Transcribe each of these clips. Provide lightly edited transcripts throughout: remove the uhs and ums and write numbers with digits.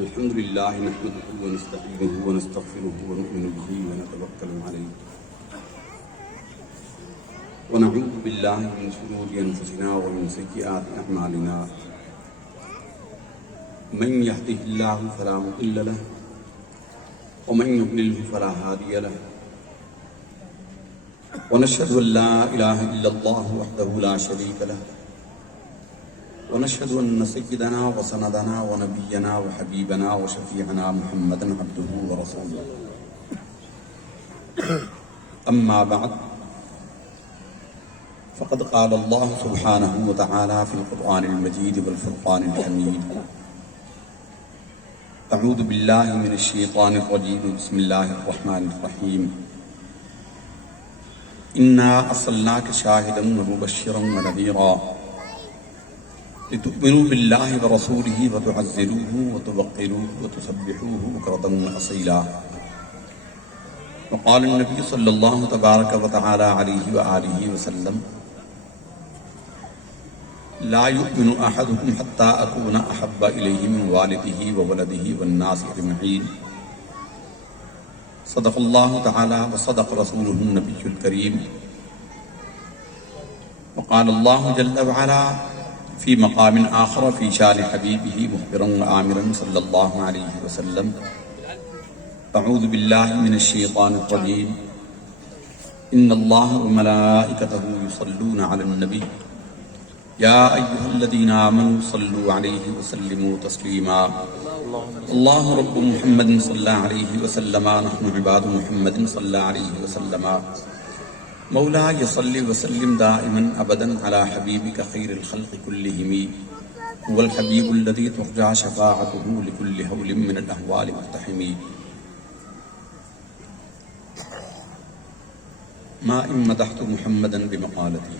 الحمد لله نحمده ونستعينه ونستغفره ونؤمن به ونتوكل عليه ونعوذ بالله من شرور أنفسنا ومن سيئات أعمالنا من يهده الله فلا مضل له ومن يضلل فلا هادي له ونشهد أن لا إله إلا الله وحده لا شريك له ونشهد أن سيدنا وسندنا ونبينا وحبيبنا وشفيعنا محمدا عبده ورسوله أما بعد فقد قال الله سبحانه وتعالى في القرآن المجيد والفرقان الحميد أعوذ بالله من الشيطان الرجيم بسم الله الرحمن الرحيم إنا أرسلناك شاهدا ومبشرا ونذيرا لتؤمنوا بالله ورسوله وتعزروه وتوقروه وتسبحوه بكرة وأصيلا. وقال النبي صلى الله تبارك وتعالى عليه وآله وسلم لا يؤمن أحدكم حتى أكون أحب إليه من والده وولده والناس أجمعين. صدق الله تعالى وصدق رسوله النبي الكريم. وقال الله جل وعلا في مقام آخر في شان حبيبه مخبرا وآمرا صلى الله عليه وسلم أعوذ بالله من الشيطان الرجيم إن الله وملائكته يصلون على النبي يا أيها الذين آمنوا صلوا عليه وسلموا تسليما. الله رب محمد صلى عليه وسلم نحن عباد محمد صلى عليه وسلم. مولاي صل وسلم دائما ابدا على حبيبك خير الخلق كلهم هو الحبيب الذي ترجى شفاعته لكل هول من الاهوال مقتحم. ما ان مدحت محمدا بمقالتي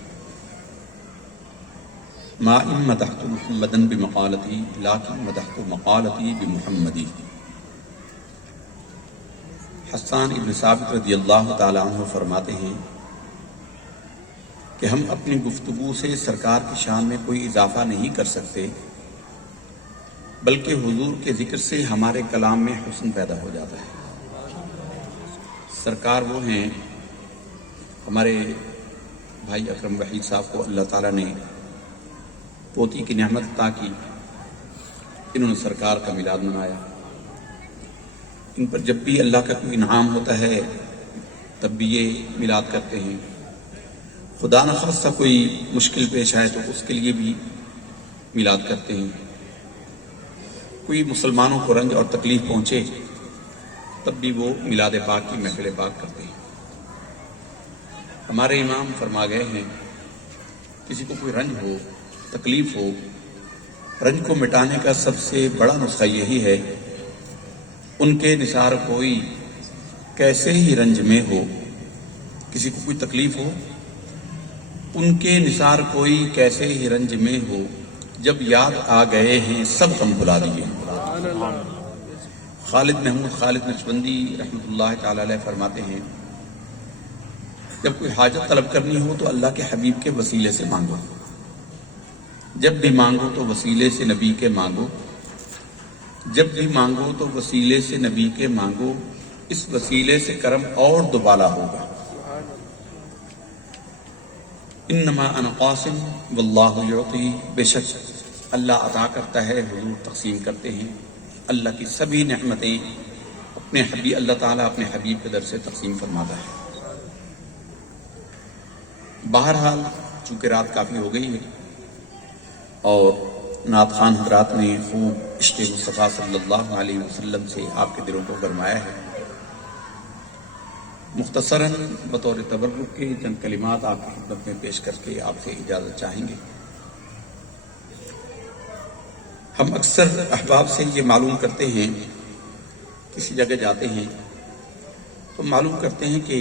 لكن مدحت مقالتي بمحمدی. حسان ابن ثابت رضی اللہ تعالی عنہ فرماتے ہیں کہ ہم اپنی گفتگو سے سرکار کی شان میں کوئی اضافہ نہیں کر سکتے، بلکہ حضور کے ذکر سے ہمارے کلام میں حسن پیدا ہو جاتا ہے. سرکار وہ ہیں، ہمارے بھائی اکرم وحید صاحب کو اللہ تعالیٰ نے پوتی کی نعمت عطا کی. انہوں نے سرکار کا میلاد منایا. ان پر جب بھی اللہ کا کوئی انعام ہوتا ہے تب بھی یہ میلاد کرتے ہیں. خدا نخواستہ کوئی مشکل پیش آئے تو اس کے لیے بھی میلاد کرتے ہیں. کوئی مسلمانوں کو رنج اور تکلیف پہنچے تب بھی وہ میلاد پاک کی محفل پاک کرتے ہیں. ہمارے امام فرما گئے ہیں کسی کو کوئی رنج ہو، تکلیف ہو، رنج کو مٹانے کا سب سے بڑا نسخہ یہی ہے ان کے نثار کوئی کیسے ہی رنج میں ہو. کسی کو کوئی تکلیف ہو، ان کے نثار کوئی کیسے ہی رنج میں ہو، جب یاد آ گئے ہیں سب غم بھلا دیے. خالد محمود خالد نقشبندی رحمۃ اللہ تعالی علیہ فرماتے ہیں جب کوئی حاجت طلب کرنی ہو تو اللہ کے حبیب کے وسیلے سے مانگو. جب بھی مانگو تو وسیلے سے نبی کے مانگو. جب بھی مانگو تو وسیلے سے نبی کے مانگو. اس وسیلے سے کرم اور دوبالا ہوگا. انما انا قاسم واللہ یعطی. بے شک اللہ عطا کرتا ہے، حضور تقسیم کرتے ہیں. اللہ کی سبھی نعمتیں اپنے حبیب اللہ تعالیٰ اپنے حبیب کے در سے تقسیم فرماتا ہے. بہرحال چونکہ رات کافی ہو گئی ہے اور نعت خوان حضرات نے خوب عشق مصطفیٰ صلی اللہ علیہ وسلم سے آپ کے دلوں کو گرمایا ہے. مختصراً بطور تبرک کے چند کلمات آپ کی خدمت میں پیش کر کے آپ سے اجازت چاہیں گے. ہم اکثر احباب سے یہ معلوم کرتے ہیں، کسی جگہ جاتے ہیں تو معلوم کرتے ہیں کہ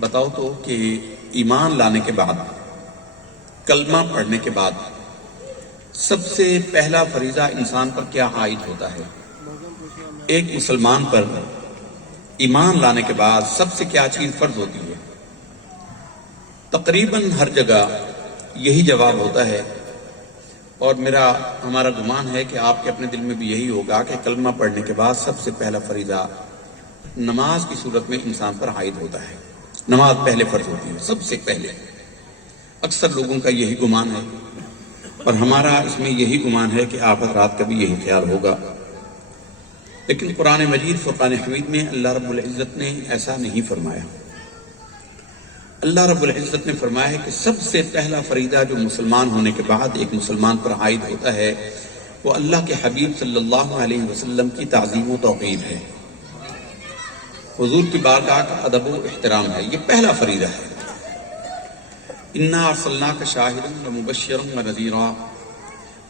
بتاؤ تو کہ ایمان لانے کے بعد، کلمہ پڑھنے کے بعد سب سے پہلا فریضہ انسان پر کیا عائد ہوتا ہے؟ ایک مسلمان پر ایمان لانے کے بعد سب سے کیا چیز فرض ہوتی ہے؟ تقریباً ہر جگہ یہی جواب ہوتا ہے اور ہمارا گمان ہے کہ آپ کے اپنے دل میں بھی یہی ہوگا کہ کلمہ پڑھنے کے بعد سب سے پہلا فریضہ نماز کی صورت میں انسان پر عائد ہوتا ہے. نماز پہلے فرض ہوتی ہے سب سے پہلے. اکثر لوگوں کا یہی گمان ہے اور ہمارا اس میں یہی گمان ہے کہ آپ حضرات کا بھی یہی خیال ہوگا. لیکن قرآن مجید فرقان حمید میں اللہ رب العزت نے ایسا نہیں فرمایا. اللہ رب العزت نے فرمایا ہے کہ سب سے پہلا فریضہ جو مسلمان ہونے کے بعد ایک مسلمان پر عائد ہوتا ہے وہ اللہ کے حبیب صلی اللہ علیہ وسلم کی تعظیم و توقیر ہے. حضور کی بارگاہ کا ادب و احترام ہے. یہ پہلا فریضہ ہے. انا ارسلناک شاہدا ومبشرا ونذیرا،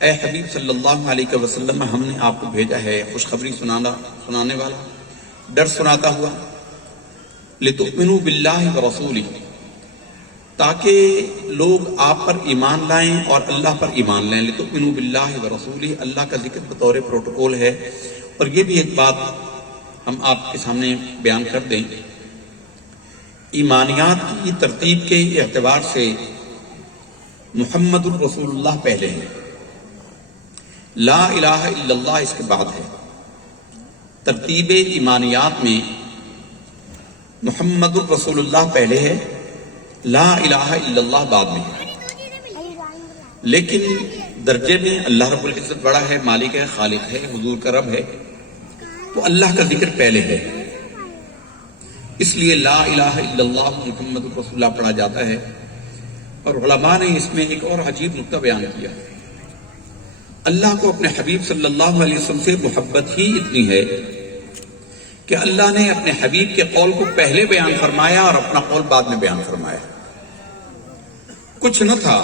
اے حبیب صلی اللہ علیہ وسلم ہم نے آپ کو بھیجا ہے خوشخبری سنانے والا، ڈر سناتا ہوا. لتؤمنوا باللہ ورسولہ، تاکہ لوگ آپ پر ایمان لائیں اور اللہ پر ایمان لائیں. لتؤمنوا باللہ ورسولہ، اللہ کا ذکر بطور پروٹوکول ہے. اور یہ بھی ایک بات ہم آپ کے سامنے بیان کر دیں، ایمانیات کی ترتیب کے اعتبار سے محمد الرسول اللہ پہلے ہے، لا الہ الا اللہ اس کے بعد ہے. ترتیب ایمانیات میں محمد الرسول اللہ پہلے ہے، لا الہ الا اللہ بعد میں ہے. لیکن درجے میں اللہ رب العزت بڑا ہے، مالک ہے، خالق ہے، حضور کا رب ہے، تو اللہ کا ذکر پہلے ہے. اس لیے لا الہ الا اللہ محمد الرسول اللہ پڑھا جاتا ہے. اور علماء نے اس میں ایک اور عجیب نقطہ بیان کیا. اللہ کو اپنے حبیب صلی اللہ علیہ وسلم سے محبت ہی اتنی ہے کہ اللہ نے اپنے حبیب کے قول کو پہلے بیان فرمایا اور اپنا قول بعد میں بیان فرمایا. کچھ نہ تھا،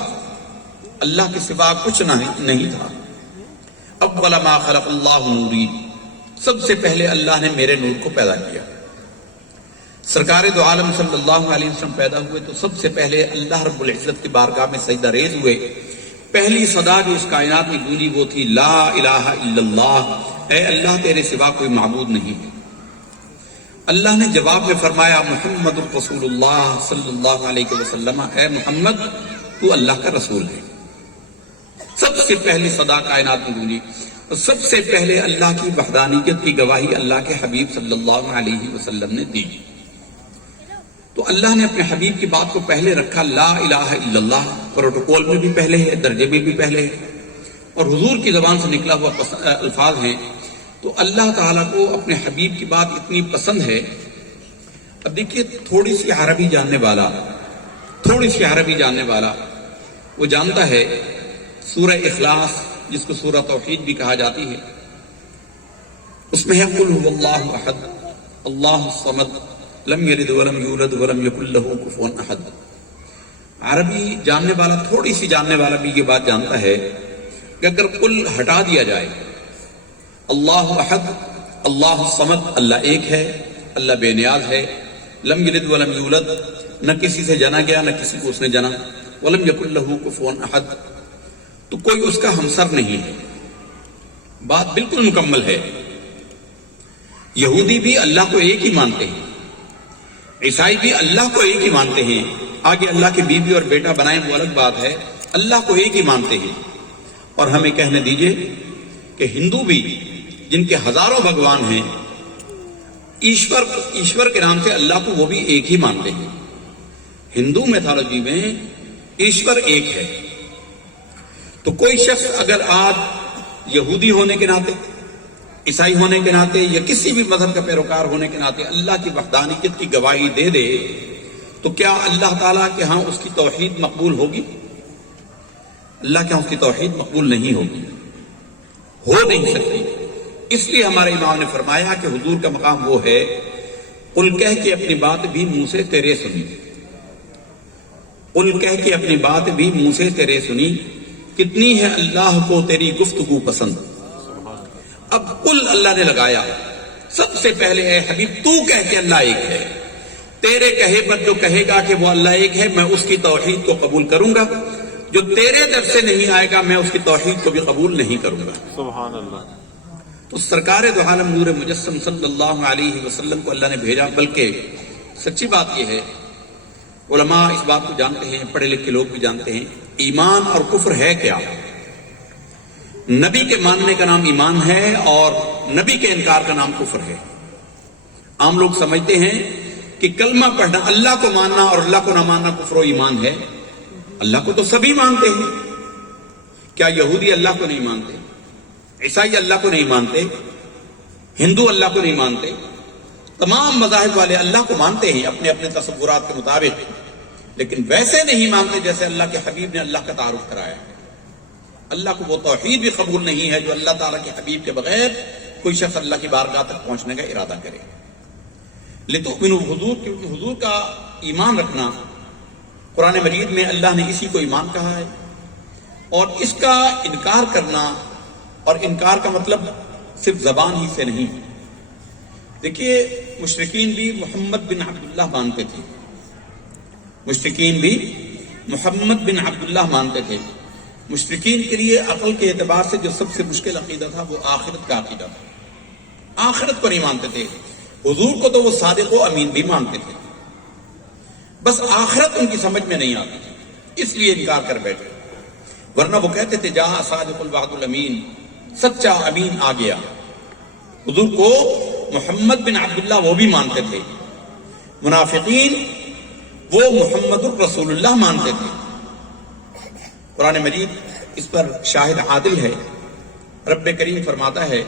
اللہ کے سوا کچھ نہیں تھا. اول ما خلق اللہ نوری، سب سے پہلے اللہ نے میرے نور کو پیدا کیا. سرکار دو عالم صلی اللہ علیہ وسلم پیدا ہوئے تو سب سے پہلے اللہ رب العزت کی بارگاہ میں سجدہ ریز ہوئے. پہلی صدا جو اس کائنات میں گونجی وہ تھی لا الہ الا اللہ، اے اللہ تیرے سوا کوئی معبود نہیں ہے. اللہ نے جواب میں فرمایا محمد الرسول اللہ صلی اللہ علیہ وسلم، اے محمد تو اللہ کا رسول ہے. سب سے پہلی صدا کائنات میں گونجی اور سب سے پہلے اللہ کی وحدانیت کی گواہی اللہ کے حبیب صلی اللہ علیہ وسلم نے دی. تو اللہ نے اپنے حبیب کی بات کو پہلے رکھا. لا الہ الا اللہ پروٹوکول میں بھی پہلے ہے، درجے میں بھی پہلے ہے، اور حضور کی زبان سے نکلا ہوا الفاظ ہیں. تو اللہ تعالیٰ کو اپنے حبیب کی بات اتنی پسند ہے. اب دیکھیے تھوڑی سی عربی جاننے والا وہ جانتا ہے سورہ اخلاص جس کو سورہ توحید بھی کہا جاتی ہے، اس میں ہے قل هو اللہ احد اللہ الصمد لم یلد ولم یولد ولم یکن له کفوا احد. عربی جاننے والا، تھوڑی سی جاننے والا بھی یہ بات جانتا ہے کہ اگر قل ہٹا دیا جائے، اللہ احد اللہ الصمد، اللہ ایک ہے، اللہ بے نیاز ہے، لم یلد ولم یولد، نہ کسی سے جنا گیا نہ کسی کو اس نے جنا، ولم یکن له کفوا احد، تو کوئی اس کا ہمسر نہیں ہے. بات بالکل مکمل ہے. یہودی بھی اللہ کو ایک ہی مانتے ہیں، عیسائی بھی اللہ کو ایک ہی مانتے ہیں. آگے اللہ کی بیوی اور بیٹا بنائیں وہ الگ بات ہے، اللہ کو ایک ہی مانتے ہیں. اور ہمیں کہنے دیجئے کہ ہندو بھی جن کے ہزاروں بھگوان ہیں، ایشور کے نام سے اللہ کو وہ بھی ایک ہی مانتے ہیں. ہندو میتھالوجی میں ایشور ایک ہے. تو کوئی شخص اگر آج یہودی ہونے کے ناطے، عیسائی ہونے کے ناطے یا کسی بھی مذہب کا پیروکار ہونے کے ناطے اللہ کی وحدانیت کی گواہی دے دے تو کیا اللہ تعالیٰ کے ہاں اس کی توحید مقبول ہوگی؟ اللہ کے ہاں اس کی توحید مقبول نہیں ہوگی، ہو نہیں سکتی. اس لیے ہمارے امام نے فرمایا کہ حضور کا مقام وہ ہے قل کہہ کے اپنی بات بھی منہ سے تیرے سنی، قل کہہ کے اپنی بات بھی منہ سے تیرے سنی، کتنی ہے اللہ کو تیری گفتگو پسند. اب قل اللہ نے لگایا، سب سے پہلے اے حبیب تو کہہ کے اللہ ایک ہے. تیرے کہے پر جو کہے گا کہ وہ اللہ ایک ہے میں اس کی توحید کو قبول کروں گا، جو تیرے در سے نہیں آئے گا میں اس کی توحید کو بھی قبول نہیں کروں گا. سبحان اللہ. تو سرکار دو عالم نور مجسم صلی اللہ علیہ وسلم کو اللہ نے بھیجا. بلکہ سچی بات یہ ہے، علماء اس بات کو جانتے ہیں، پڑھے لکھے لوگ بھی جانتے ہیں، ایمان اور کفر ہے کیا. نبی کے ماننے کا نام ایمان ہے اور نبی کے انکار کا نام کفر ہے۔ عام لوگ سمجھتے ہیں کہ کلمہ پڑھنا، اللہ کو ماننا اور اللہ کو نہ ماننا کفر و ایمان ہے۔ اللہ کو تو سبھی مانتے ہیں، کیا یہودی اللہ کو نہیں مانتے؟ عیسائی اللہ کو نہیں مانتے؟ ہندو اللہ کو نہیں مانتے؟ تمام مذاہب والے اللہ کو مانتے ہیں اپنے اپنے تصورات کے مطابق، لیکن ویسے نہیں مانتے جیسے اللہ کے حبیب نے اللہ کا تعارف کرایا ہے۔ اللہ کو وہ توحید بھی قبول نہیں ہے جو اللہ تعالیٰ کے حبیب کے بغیر کوئی شخص اللہ کی بارگاہ تک پہنچنے کا ارادہ کرے۔ لتؤمنوا حضور، کیونکہ حضور کا ایمان رکھنا قرآن مجید میں اللہ نے اسی کو ایمان کہا ہے، اور اس کا انکار کرنا، اور انکار کا مطلب صرف زبان ہی سے نہیں۔ دیکھیے مشرکین بھی محمد بن عبداللہ مانتے تھے، مشرکین بھی محمد بن عبداللہ مانتے تھے۔ مشرکین کے لیے عقل کے اعتبار سے جو سب سے مشکل عقیدہ تھا وہ آخرت کا عقیدہ تھا۔ آخرت کو نہیں مانتے تھے۔ حضور کو تو وہ صادق و امین بھی مانتے تھے، بس آخرت ان کی سمجھ میں نہیں آتی تھی، اس لیے انکار کر بیٹھے۔ ورنہ وہ کہتے تھے جہاں صادق الوعد الامین، سچا امین آ گیا۔ حضور کو محمد بن عبداللہ وہ بھی مانتے تھے۔ منافقین وہ محمد الرسول اللہ مانتے تھے۔ قرآن مجید اس پر شاہد عادل ہے۔ رب کریم فرماتا ہے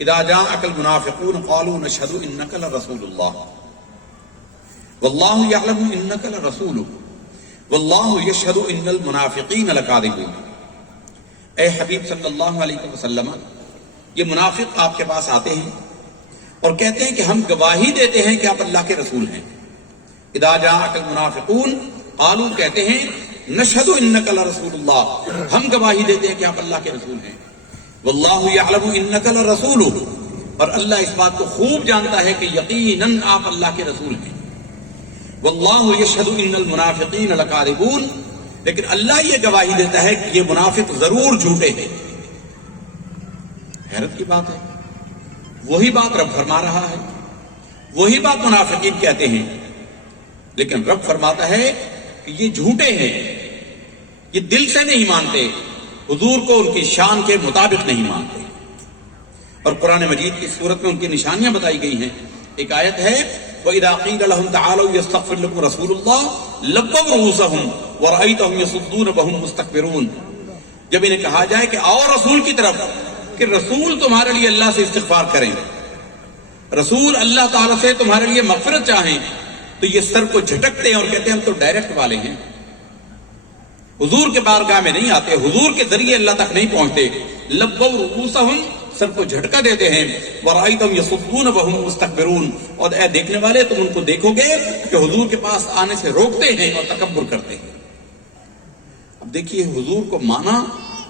اذا جاءك المنافقون قالوا نشهد انك لرسول الله والله يعلم انك لرسوله والله يشهد ان المنافقين لكاذبون۔ اے حبیب صلی اللہ علیہ وسلم، یہ منافق آپ کے پاس آتے ہیں اور کہتے ہیں کہ ہم گواہی دیتے ہیں کہ آپ اللہ کے رسول ہیں۔ اذا جاءك المنافقون قالوا، کہتے ہیں نشہد انک لرسول اللہ، ہم گواہی دیتے ہیں کہ آپ اللہ کے رسول ہیں۔ واللہ یعلم انک لرسولہ، اور اللہ اس بات کو خوب جانتا ہے کہ یقیناً آپ اللہ کے رسول ہیں۔ واللہ یشہد ان المنافقین لکاذبون، لیکن اللہ یہ گواہی دیتا ہے کہ یہ منافق ضرور جھوٹے ہیں۔ حیرت کی بات ہے، وہی بات رب فرما رہا ہے، وہی بات منافقین کہتے ہیں، لیکن رب فرماتا ہے کہ یہ جھوٹے ہیں، یہ دل سے نہیں مانتے، حضور کو ان کی شان کے مطابق نہیں مانتے۔ اور قرآن مجید کی صورت میں ان کی نشانیاں بتائی گئی ہیں۔ ایک آیت ہے وَإِذَا قِيلَ لَهُمْ تَعَالَوْا يَسْتَغْفِرْ لَكُمْ رَسُولُ اللَّهِ لَبَّوْا رُءُوسَهُمْ وَرَأَيْتَهُمْ يَصُدُّونَ وَهُمْ مُسْتَكْبِرُونَ۔ جب انہیں کہا جائے کہ آؤ رسول کی طرف، کہ رسول تمہارے لیے اللہ سے استغفار کریں، رسول اللہ تعالیٰ سے تمہارے لیے مغفرت چاہیں، تو یہ سر کو جھٹکتے ہیں اور کہتے ہیں ہم تو ڈائریکٹ والے ہیں، حضور کے بارگاہ میں نہیں آتے، حضور کے ذریعے اللہ تک نہیں پہنچتے۔ لبوا رؤوسہم، سر کو جھٹکا دیتے ہیں، ورأیتہم یصدون وہم مستکبرون، اور اے دیکھنے والے تم ان کو دیکھو گے کہ حضور کے پاس آنے سے روکتے ہیں اور تکبر کرتے ہیں۔ اب دیکھیے حضور کو مانا،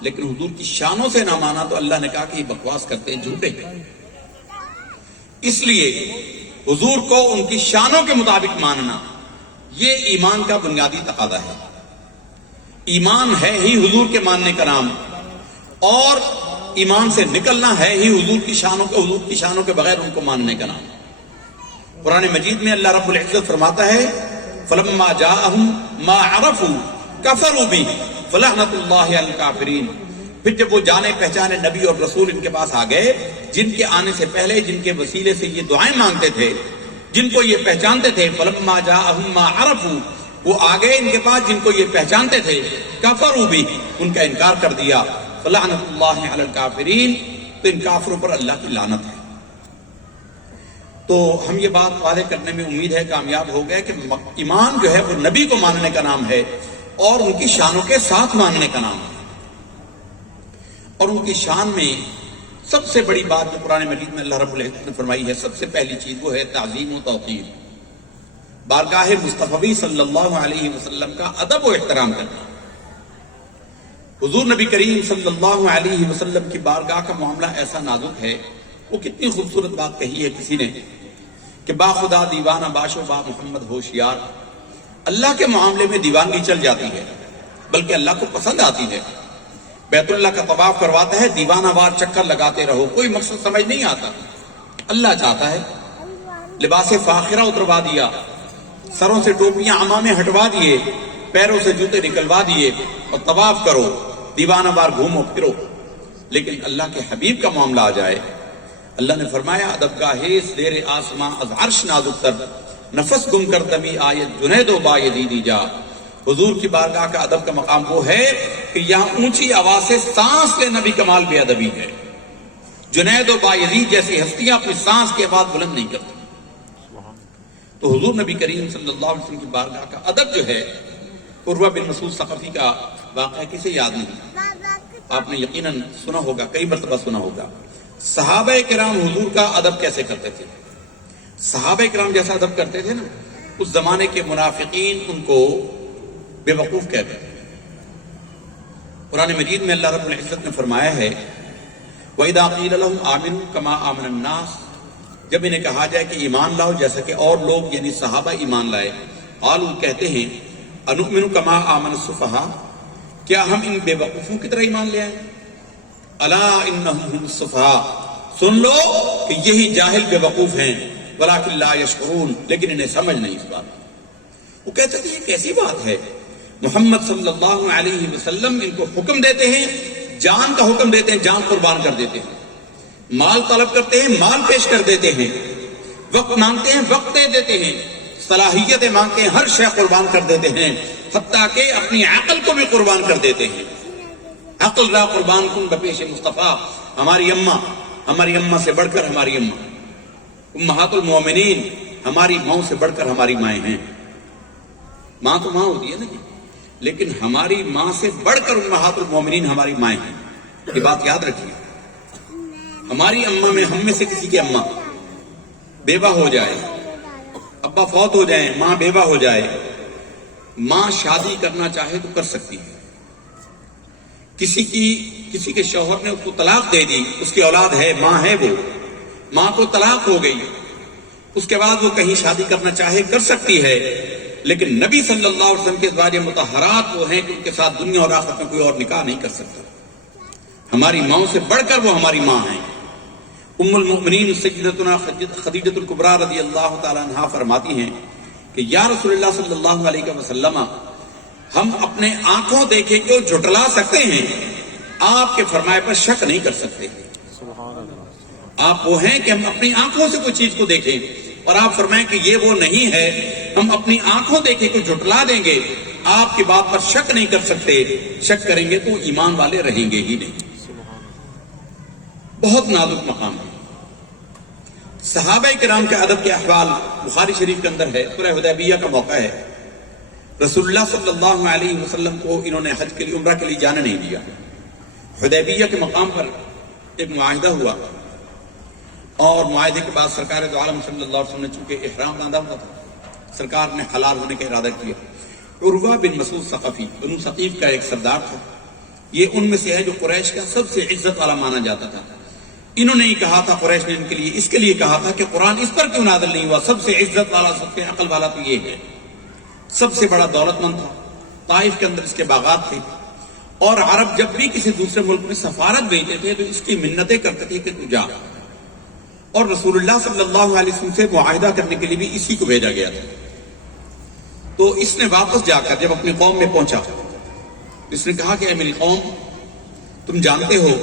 لیکن حضور کی شانوں سے نہ مانا تو اللہ نے کہا کہ یہ بکواس کرتے ہیں، جھوٹے ہیں۔ اس لیے حضور کو ان کی شانوں کے مطابق ماننا یہ ایمان کا بنیادی تقاضا ہے۔ ایمان ہے ہی حضور کے ماننے کا نام، اور ایمان سے نکلنا ہے ہی حضور کی شانوں کے بغیر ان کو ماننے کا نام۔ قرآن مجید میں اللہ رب العزت فرماتا ہے فَلَمَّا جَاءَهُمْ مَا عَرَفُوا كَفَرُوا بِهِ فَلَعْنَةُ اللَّهِ عَلَى الْكَافِرِينَ۔ پھر جب وہ جانے پہچانے نبی اور رسول ان کے پاس آ گئے، جن کے آنے سے پہلے جن کے وسیلے سے یہ دعائیں مانگتے تھے، جن کو یہ پہچانتے تھے، فَلَمَّا جَاءَهُمْ مَا عَرَفُوا، وہ آگئے ان کے پاس جن کو یہ پہچانتے تھے، کفروا بہ، ان کا انکار کر دیا، فلعنت اللہ علی الکافرین، تو ان کافروں پر اللہ کی لعنت ہے۔ تو ہم یہ بات واضح کرنے میں امید ہے کامیاب ہو گئے کہ ایمان جو ہے وہ نبی کو ماننے کا نام ہے اور ان کی شانوں کے ساتھ ماننے کا نام ہے۔ اور ان کی شان میں سب سے بڑی بات جو قرآن مجید میں اللہ رب العزت نے فرمائی ہے، سب سے پہلی چیز وہ ہے تعظیم و توقیر، بارگاہ مصطفی صلی اللہ علیہ وسلم کا ادب و احترام کرنا۔ حضور نبی کریم صلی اللہ علیہ وسلم کی بارگاہ کا معاملہ ایسا نازک ہے، وہ کتنی خوبصورت بات کہی ہے کسی نے کہ با خدا دیوانہ باش و با محمد ہوشیار۔ اللہ کے معاملے میں دیوانگی چل جاتی ہے، بلکہ اللہ کو پسند آتی ہے۔ بیت اللہ کا طواف کرواتا ہے، دیوانہ وار چکر لگاتے رہو، کوئی مقصد سمجھ نہیں آتا، اللہ چاہتا ہے۔ لباس فاخرہ اتروا دیا، سروں سے ٹوپیاں عمامے ہٹوا دیے، پیروں سے جوتے نکلوا دیے، اور طواف کرو، دیوانہ وار گھومو پھرو۔ لیکن اللہ کے حبیب کا معاملہ آ جائے، اللہ نے فرمایا ادب گاہیس دیر آسماں از عرش نازک تر، نفس گم کر دمی آیت جنید و بایدیدی جا۔ حضور کی بارگاہ کا ادب کا مقام وہ ہے کہ یہاں اونچی آواز سے سانس لینا بھی کمال بے ادبی ہے۔ جنید و بایزید جیسی ہستیاں اپنی سانس کی آواز بلند نہیں کرتی۔ تو حضور نبی کریم صلی اللہ علیہ وسلم کی بارگاہ کا ادب جو ہے، عروہ بن مسعود ثقفی کا واقعہ کسے یاد نہیں؟ آپ نے یقیناً سنا ہوگا، کئی مرتبہ سنا ہوگا۔ صحابہ کرام حضور کا ادب کیسے کرتے تھے؟ صحابہ کرام جیسا ادب کرتے تھے نا، اس زمانے کے منافقین ان کو بے وقوف کہتے تھے۔ قرآن مجید میں اللہ رب العزت نے فرمایا ہے وَإِذَا قِيلَ لَهُمْ آمِنُوا كَمَا آمَنَ النَّاسُ، جب انہیں کہا جائے کہ ایمان لاؤ جیسا کہ اور لوگ یعنی صحابہ ایمان لائے، قالوا کہتے ہیں أَنُؤْمِنُ كَمَا آمَنَ السُّفَهَاءُ، کیا ہم ان بے وقوفوں کی طرح ایمان لے آئیں؟ أَلَا إِنَّهُمْ هُمُ السُّفَهَاءُ، سن لو کہ یہی جاہل بے وقوف ہیں، وَلَكِنْ لَا يَشْعُرُونَ، لیکن انہیں سمجھ نہیں اس بات۔ وہ کہتے تھے یہ کیسی بات ہے، محمد صلی اللہ علیہ وسلم ان کو حکم دیتے ہیں، جان کا حکم دیتے ہیں، جان قربان کر دیتے ہیں، مال طلب کرتے ہیں، مال پیش کر دیتے ہیں، وقت مانگتے ہیں، وقت دے دیتے ہیں، صلاحیتیں مانگتے ہیں، ہر شے قربان کر دیتے ہیں، حتیٰ کہ اپنی عقل کو بھی قربان کر دیتے ہیں۔ عقل را قربان کن بپیش مصطفیٰ، ہماری اماں سے بڑھ کر ہماری اماں، امہات المومنین، ہماری ماؤں سے بڑھ کر ہماری مائیں ہیں۔ ماں تو ماں ہوتی ہے نا، لیکن ہماری ماں سے بڑھ کر امہات المومنین ہماری مائیں ہیں، یہ بات یاد رکھیے۔ ہماری اماں میں، ہم میں سے کسی کی اماں بیوہ ہو جائے، ابا فوت ہو جائیں، ماں بیوہ ہو جائے، ماں شادی کرنا چاہے تو کر سکتی ہے۔ کسی کے شوہر نے اس کو طلاق دے دی، اس کی اولاد ہے، ماں ہے، وہ ماں کو طلاق ہو گئی، اس کے بعد وہ کہیں شادی کرنا چاہے کر سکتی ہے، لیکن نبی صلی اللہ علیہ وسلم کے ازواج مطہرات وہ ہیں کہ ان کے ساتھ دنیا اور آخرت میں کوئی اور نکاح نہیں کر سکتا۔ ہماری ماؤں سے بڑھ کر وہ ہماری ماں ہیں۔ ام المؤمنین سیدتنا خدیجہ الکبریٰ رضی اللہ تعالیٰ عنہا فرماتی ہیں کہ یا رسول اللہ صلی اللہ علیہ وسلم، ہم اپنے آنکھوں دیکھے کو جھٹلا سکتے ہیں، آپ کے فرمائے پر شک نہیں کر سکتے۔ آپ وہ ہیں کہ ہم اپنی آنکھوں سے کوئی چیز کو دیکھیں اور آپ فرمائیں کہ یہ وہ نہیں ہے، ہم اپنی آنکھوں دیکھے کو جھٹلا دیں گے، آپ کی بات پر شک نہیں کر سکتے، شک کریں گے تو ایمان والے رہیں گے ہی نہیں۔ بہت نازک مقام ہے۔ صحابہ کرام کے ادب کے احوال بخاری شریف کے اندر ہے، سورہ حدیبیہ کا موقع ہے، رسول اللہ صلی اللہ علیہ وسلم کو انہوں نے حج کے لیے، عمرہ کے لیے جانے نہیں دیا۔ حدیبیہ کے مقام پر ایک معاہدہ ہوا، اور معاہدے کے بعد سرکار دو عالم صلی اللہ علیہ وسلم نے چونکہ احرام باندھا ہوا تھا، سرکار نے حلال ہونے کا ارادہ کیا۔ عروہ بن مسعود ثقفی بنو ثقیف کا ایک سردار تھا، یہ ان میں سے ہے جو قریش کا سب سے عزت والا مانا جاتا تھا۔ انہوں نے یہ کہا تھا، قریش نے ان کے لیے اس کے لیے کہا تھا کہ قرآن اس پر کیوں نازل نہیں ہوا، سب سے عزت والا، سب سے عقل والا تو یہ ہے، سب سے بڑا دولت مند تھا، طائف کے اندر اس کے باغات تھے، اور عرب جب بھی کسی دوسرے ملک میں سفارت بھیجتے تھے تو اس کی منتیں کرتے تھے کہ تو جا، اور رسول اللہ صلی اللہ علیہ وسلم سے معاہدہ کرنے کے لیے بھی اسی کو بھیجا گیا تھا۔ تو اس نے واپس جا کر جب اپنی قوم میں پہنچا، اس نے کہا کہ اے میری قوم، تم جانتے ہو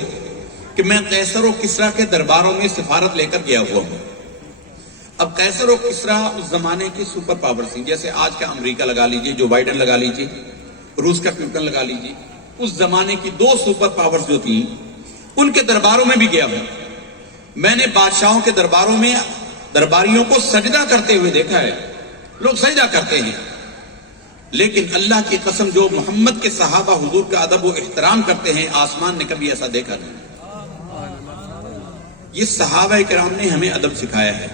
کہ میں قیصر و کسریٰ کے درباروں میں سفارت لے کر گیا ہوا ہوں۔ اب قیصر و کسریٰ اس زمانے کی سپر پاور تھیں، جیسے آج کا امریکہ لگا لیجئے، جو بائیڈن لگا لیجئے، روس کا پوٹن لگا لیجئے، اس زمانے کی دو سپر پاورز جو تھیں ان کے درباروں میں بھی گیا ہوں۔ میں نے بادشاہوں کے درباروں میں درباریوں کو سجدہ کرتے ہوئے دیکھا ہے، لوگ سجدہ کرتے ہیں، لیکن اللہ کی قسم جو محمد کے صحابہ حضور کا ادب و احترام کرتے ہیں، آسمان نے کبھی ایسا دیکھا نہیں۔ یہ صحابہ کرام نے ہمیں ادب سکھایا ہے،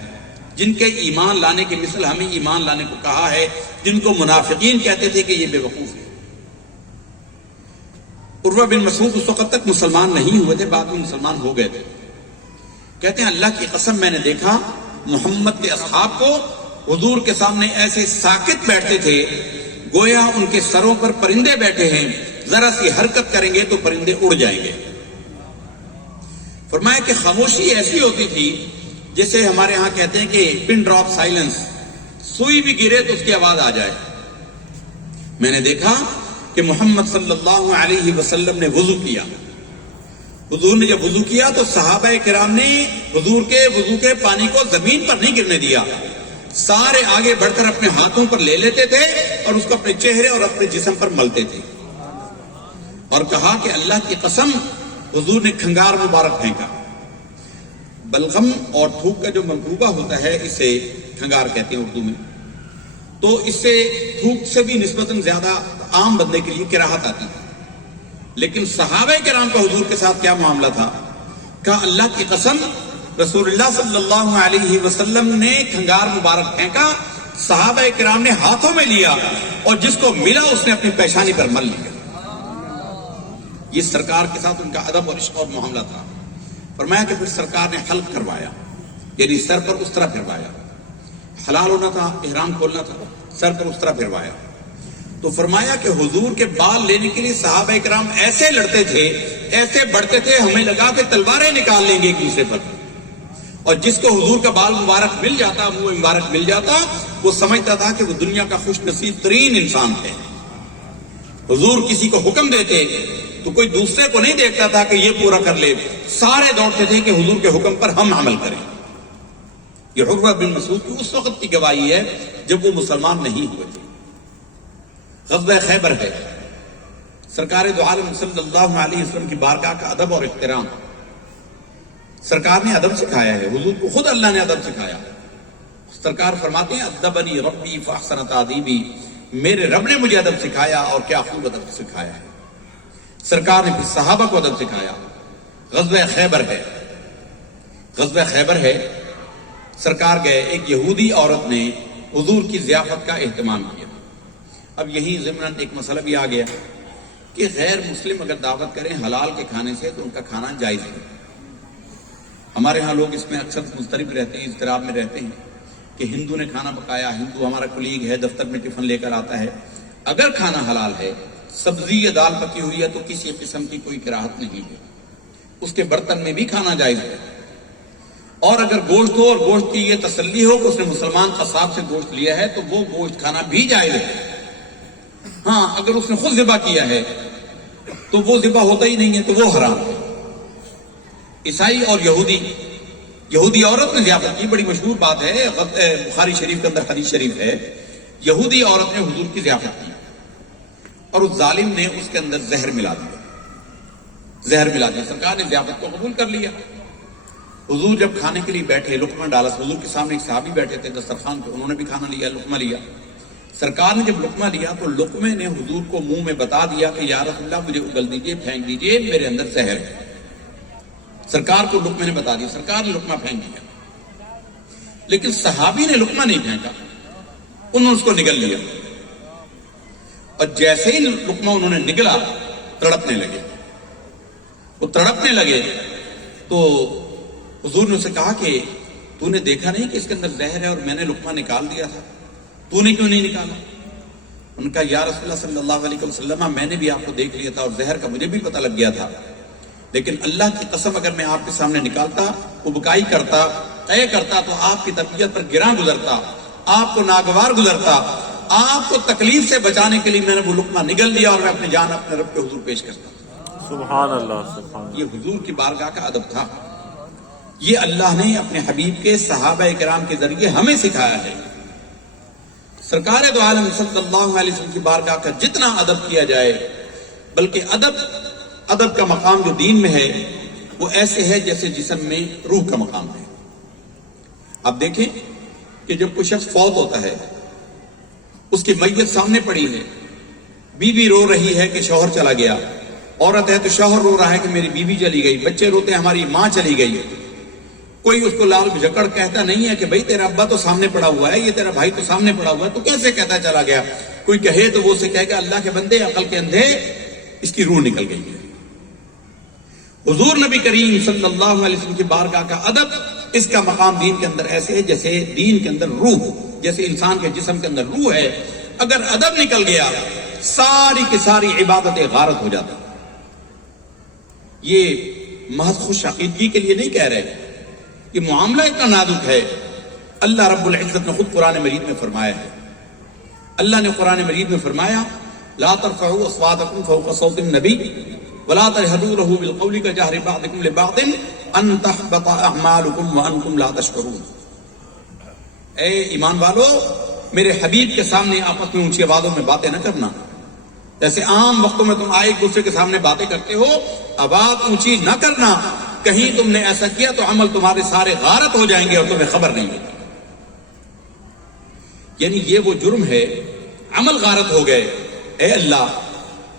جن کے ایمان لانے کے مثل ہمیں ایمان لانے کو کہا ہے، جن کو منافقین کہتے تھے کہ یہ بے وقوف ہے۔ عروہ بن مسعود اس وقت تک مسلمان نہیں ہوئے تھے، بعد میں مسلمان ہو گئے تھے۔ کہتے ہیں اللہ کی قسم میں نے دیکھا محمد کے اصحاب کو حضور کے سامنے ایسے ساکت بیٹھتے تھے گویا ان کے سروں پر پرندے بیٹھے ہیں، ذرا سی حرکت کریں گے تو پرندے اڑ جائیں گے۔ فرمایا کہ خاموشی ایسی ہوتی تھی جیسے ہمارے ہاں کہتے ہیں کہ پن ڈراپ سائلنس، سوئی بھی گرے تو اس کی آواز آ جائے۔ میں نے دیکھا کہ محمد صلی اللہ علیہ وسلم نے وضو کیا، حضور نے جب وضو کیا تو صحابہ کرام نے حضور کے وضو کے پانی کو زمین پر نہیں گرنے دیا، سارے آگے بڑھ کر اپنے ہاتھوں پر لے لیتے تھے اور اس کو اپنے چہرے اور اپنے جسم پر ملتے تھے، اور کہا کہ اللہ کی قسم حضور نے کھنگار مبارک پھینکا۔ بلغم اور تھوک کا جو منقوبہ ہوتا ہے اسے کھنگار کہتے ہیں اردو میں، تو اس سے تھوک سے بھی نسبتاً زیادہ عام بندے کے لیے کراہت آتی ہے، لیکن صحابہ کرام کا حضور کے ساتھ کیا معاملہ تھا؟ کہا اللہ کی قسم رسول اللہ صلی اللہ علیہ وسلم نے کھنگار مبارک پھینکا، صحابہ کرام نے ہاتھوں میں لیا اور جس کو ملا اس نے اپنی پیشانی پر مل لیا۔ یہ سرکار کے ساتھ ان کا ادب اور عشق اور معاملہ تھا۔ فرمایا کہ پھر سرکار نے حلق کروایا، یعنی سر پر اس طرح پھروایا، حلال ہونا تھا، احرام کھولنا تھا، سر پر اس طرح پھروایا۔ تو فرمایا کہ حضور کے بال لینے کے لیے صحابہ کرام ایسے لڑتے تھے، ایسے بڑھتے تھے، ہمیں لگا کہ تلواریں نکال لیں گے ایک دوسرے پر، اور جس کو حضور کا بال مبارک مل جاتا، منہ مبارک مل جاتا، وہ سمجھتا تھا کہ وہ دنیا کا خوش نصیب ترین انسان ہے۔ حضور کسی کو حکم دیتے تو کوئی دوسرے کو نہیں دیکھتا تھا کہ یہ پورا کر لے، سارے دوڑتے تھے کہ حضور کے حکم پر ہم عمل کریں۔ یہ عروہ بن مسعود کی اس وقت کی گواہی ہے جب وہ مسلمان نہیں ہوئے تھے۔ غزوہ خیبر ہے، سرکار دو عالم صلی اللہ علیہ وسلم کی بارگاہ کا ادب اور احترام، سرکار نے ادب سکھایا ہے، حضور کو خود اللہ نے ادب سکھایا۔ سرکار فرماتے ہیں ادبنی ربی فاحسن تادیبی، میرے رب نے مجھے ادب سکھایا اور کیا خوب ادب سکھایا ہے۔ سرکار نے پھر صحابہ کو ادب سکھایا۔ غزوہ خیبر ہے، غزوہ خیبر ہے، سرکار گئے، ایک یہودی عورت نے حضور کی ضیافت کا اہتمام کیا۔ اب یہی ضمن ایک مسئلہ بھی آ گیا کہ غیر مسلم اگر دعوت کریں حلال کے کھانے سے تو ان کا کھانا جائز ہے۔ ہمارے ہاں لوگ اس میں اکثر مضطرب رہتے ہیں، اضطراب میں رہتے ہیں کہ ہندو نے کھانا پکایا، ہندو ہمارا کولیگ ہے، دفتر میں ٹفن لے کر آتا ہے، اگر کھانا حلال ہے، سبزی یا دال پکی ہوئی ہے تو کسی قسم کی کوئی کراہت نہیں ہے، اس کے برتن میں بھی کھانا جائز ہے۔ اور اگر گوشت ہو اور گوشت کی یہ تسلی ہو کہ اس نے مسلمان قصاب سے گوشت لیا ہے تو وہ گوشت کھانا بھی جائز ہے۔ ہاں اگر اس نے خود ذبح کیا ہے تو وہ ذبح ہوتا ہی نہیں ہے تو وہ حرام ہے۔ عیسائی اور یہودی عورت نے ضیافت کی، بڑی مشہور بات ہے، بخاری شریف کے اندر حدیث شریف ہے، یہودی عورت نے حضور کی ضیافت کی اور اس ظالم نے اس کے اندر زہر ملا دیا، سرکار نے ضیافت کو قبول کر لیا۔ حضور جب کھانے کے لیے بیٹھے، لقمہ ڈالا، حضور کے سامنے ایک صحابی بیٹھے تھے دسترخوان پہ، انہوں نے بھی کھانا لیا، لقمہ لیا۔ سرکار نے جب لقمہ لیا تو لقمے نے حضور کو منہ میں بتا دیا کہ یا رسول اللہ مجھے اگل دیجئے، پھینک دیجئے، میرے اندر زہر ہے۔ سرکار کو لقمے نے بتا دیا، سرکار نے لقمہ پھینک دیا، لیکن صحابی نے لقمہ نہیں پھینکا، انہوں نے اس کو نگل لیا، اور جیسے ہی لقمہ انہوں نے نگلا تڑپنے لگے۔ وہ تڑپنے لگے تو حضور نے اسے کہا کہ تو نے دیکھا نہیں کہ اس کے اندر زہر ہے اور میں نے لقمہ نکال دیا تھا، تو نے کیوں نہیں نکالا؟ ان کا یا رسول اللہ صلی اللہ علیہ وسلم میں نے بھی آپ کو دیکھ لیا تھا اور زہر کا مجھے بھی پتہ لگ گیا تھا، لیکن اللہ کی قسم اگر میں آپ کے سامنے نکالتا، ابکائی کرتا، طے کرتا تو آپ کی طبیعت پر گراں گزرتا، آپ کو ناگوار گزرتا، آپ کو تکلیف سے بچانے کے لیے میں نے وہ لقمہ نگل لیا اور میں اپنی جان اپنے رب کے حضور پیش کرتا۔ سبحان اللہ، سبحان اللہ۔ یہ حضور کی بارگاہ کا ادب تھا، یہ اللہ نے اپنے حبیب کے صحابہ کرام کے ذریعے ہمیں سکھایا ہے۔ سرکار دو عالم صلی اللہ علیہ وسلم کی بارگاہ کا جتنا ادب کیا جائے، بلکہ ادب کا مقام جو دین میں ہے وہ ایسے ہے جیسے جسم میں روح کا مقام ہے۔ آپ دیکھیں کہ جب کوئی شخص فوت ہوتا ہے، اس کی میت سامنے پڑی ہے، بیوی رو رہی ہے کہ شوہر چلا گیا، عورت ہے تو شوہر رو رہا ہے کہ میری بیوی چلی گئی، بچے روتے ہیں ہماری ماں چلی گئی، کوئی اس کو لال بھجکڑ کہتا نہیں ہے کہ بھائی تیرا ابا تو سامنے پڑا ہوا ہے، یہ تیرا بھائی تو سامنے پڑا ہوا ہے، تو کیسے کہتا چلا گیا؟ کوئی کہے تو وہ اسے کہے گا اللہ کے بندے، عقل کے اندھے، اس کی روح نکل گئی ہے۔ حضور نبی کریم صلی اللہ علیہ وسلم کی بارگاہ کا ادب، اس کا مقام دین کے اندر ایسے ہے جیسے دین کے اندر روح، جیسے انسان کے جسم کے اندر روح ہے، اگر ادب نکل گیا ساری کی ساری عبادتیں غارت ہو جاتی۔ یہ محض خوش عقیدگی کے لیے نہیں کہہ رہے، یہ معاملہ اتنا نازک ہے۔ اللہ رب العزت نے خود قرآن مجید میں فرمایا ہے، اللہ نے قرآن مجید میں فرمایا لا ترفعوا اصواتکم فوق صوت النبی، ولا تجهروا له بالقول كجهر بعضكم لبعض ان تحبط اعمالكم وانتم لا تشعرون. اے ایمان والو، میرے حبیب کے سامنے آپس میں اونچی آوازوں میں باتیں نہ کرنا. جیسے عام وقتوں میں تم ایک دوسرے کے سامنے باتیں کرتے ہو، آواز اونچی نہ کرنا. کہیں تم نے ایسا کیا تو عمل تمہارے سارے غارت ہو جائیں گے اور تمہیں خبر نہیں ہوگی. یعنی یہ وہ جرم ہے، عمل غارت ہو گئے. اے اللہ،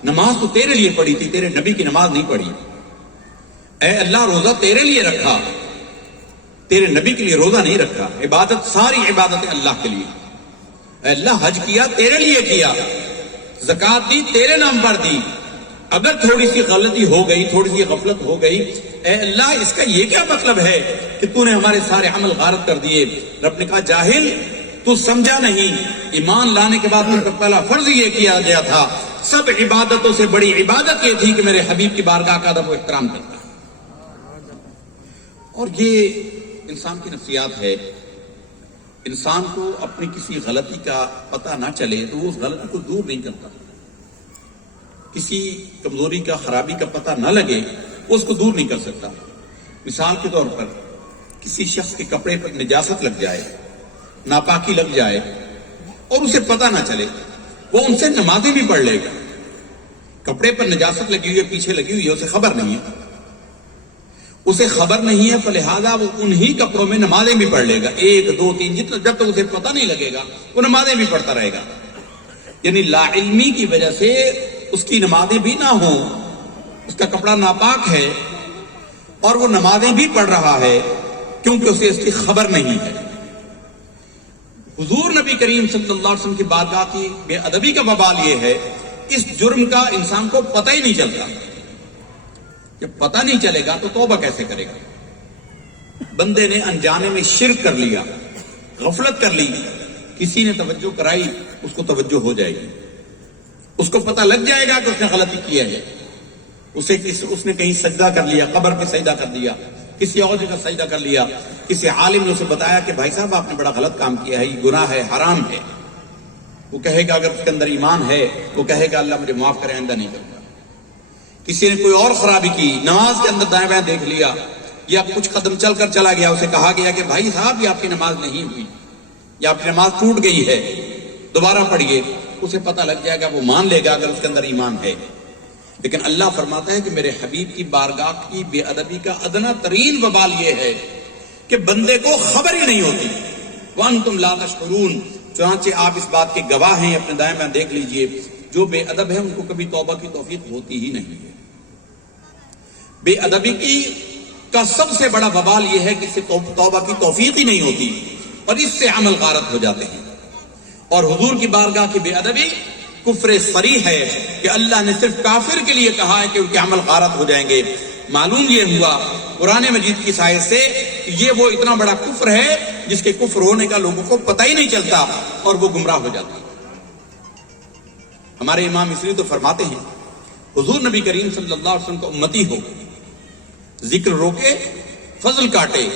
نماز تو تیرے لیے پڑھی تھی، تیرے نبی کی نماز نہیں پڑھی. اے اللہ، روزہ تیرے لیے رکھا، تیرے نبی کے لیے روزہ نہیں رکھا. عبادت، ساری عبادتیں اللہ کے لیے. اے اللہ، حج کیا تیرے لیے کیا، زکوٰۃ دی تیرے نام پر دی. اگر تھوڑی سی غلطی ہو گئی، تھوڑی سی غفلت ہو گئی، اے اللہ اس کا یہ کیا مطلب ہے کہ تو نے ہمارے سارے عمل غارت کر دیے. رب نے کہا جاہل، تو سمجھا نہیں، ایمان لانے کے بعد ان پر پہلا فرض یہ کیا گیا تھا، سب عبادتوں سے بڑی عبادت یہ تھی کہ میرے حبیب کی بارگاہ کا ادب و احترام کرتا. اور یہ انسان کی نفسیات ہے. انسان کو اپنی کسی غلطی کا پتہ نہ چلے تو وہ اس غلطی کو دور نہیں کرتا. کسی کمزوری کا، خرابی کا پتہ نہ لگے وہ اس کو دور نہیں کر سکتا. مثال کے طور پر کسی شخص کے کپڑے پر نجاست لگ جائے، ناپاکی لگ جائے اور اسے پتہ نہ چلے، وہ ان سے نمازیں بھی پڑھ لے گا. کپڑے پر نجاست لگی ہوئی ہے، پیچھے لگی ہوئی ہے، اسے خبر نہیں ہے، اسے خبر نہیں ہے، فلہذا وہ انہی کپڑوں میں نمازیں بھی پڑھ لے گا، 1 2 3، جتنا جب تک اسے پتہ نہیں لگے گا وہ نمازیں بھی پڑھتا رہے گا. یعنی لا علمی کی وجہ سے اس کی نمازیں بھی نہ ہوں، اس کا کپڑا ناپاک ہے اور وہ نمازیں بھی پڑھ رہا ہے کیونکہ اسے اس کی خبر نہیں ہے. حضور نبی کریم صلی اللہ علیہ وسلم کی بارگاہ کی بے ادبی کا وبال یہ ہے، اس جرم کا انسان کو پتہ ہی نہیں چلتا. جب پتہ نہیں چلے گا تو توبہ کیسے کرے گا؟ بندے نے انجانے میں شرک کر لیا، غفلت کر لی، کسی نے توجہ کرائی، اس کو توجہ ہو جائے گی، اس کو پتہ لگ جائے گا کہ اس نے غلطی کی ہے. اس نے کہیں سجدہ کر لیا، قبر پہ سجدہ کر دیا، کسی اور جگہ سجدہ کر لیا، کسی عالم نے اسے بتایا کہ بھائی صاحب آپ نے بڑا غلط کام کیا ہے، یہ گناہ ہے، حرام ہے. وہ کہے گا، اگر اس کے اندر ایمان ہے وہ کہے گا اللہ مجھے معاف کرے، آئندہ نہیں کروں گا. کسی نے کوئی اور خرابی کی، نماز کے اندر دائیں بائیں دیکھ لیا یا کچھ قدم چل کر چلا گیا، اسے کہا گیا کہ بھائی صاحب یہ آپ کی نماز نہیں ہوئی یا آپ کی نماز ٹوٹ گئی ہے، دوبارہ پڑھیے. اسے پتہ لگ جائے گا، وہ مان لے گا اگر اس کے اندر ایمان ہے. لیکن اللہ فرماتا ہے کہ میرے حبیب کی بارگاہ کی بے ادبی کا ادنا ترین وبال یہ ہے کہ بندے کو خبر ہی نہیں ہوتی. وانتم لا تشعرون. چنانچہ آپ اس بات کے گواہ ہیں، اپنے دائیں بائیں دیکھ لیجئے، جو بے ادب ہے ان کو کبھی توبہ کی توفیق ہوتی ہی نہیں ہے. بے ادبی کا سب سے بڑا وبال یہ ہے کہ اس سے توبہ کی توفیق ہی نہیں ہوتی اور اس سے عمل غارت ہو جاتے ہیں. اور حضور کی بارگاہ کی بے ادبی کفر صریح ہے کہ اللہ نے صرف کافر کے لیے کہا ہے کہ ان کے عمل غارت ہو جائیں گے. معلوم یہ ہوا قرآن مجید کی سائے سے کہ یہ وہ اتنا بڑا کفر ہے جس کے کفر ہونے کا لوگوں کو پتہ ہی نہیں چلتا اور وہ گمراہ ہو جاتے ہیں. ہمارے امام اس لیے تو فرماتے ہیں حضور نبی کریم صلی اللہ علیہ وسلم کا امتی ہو، ذکر روکے، فضل کاٹے،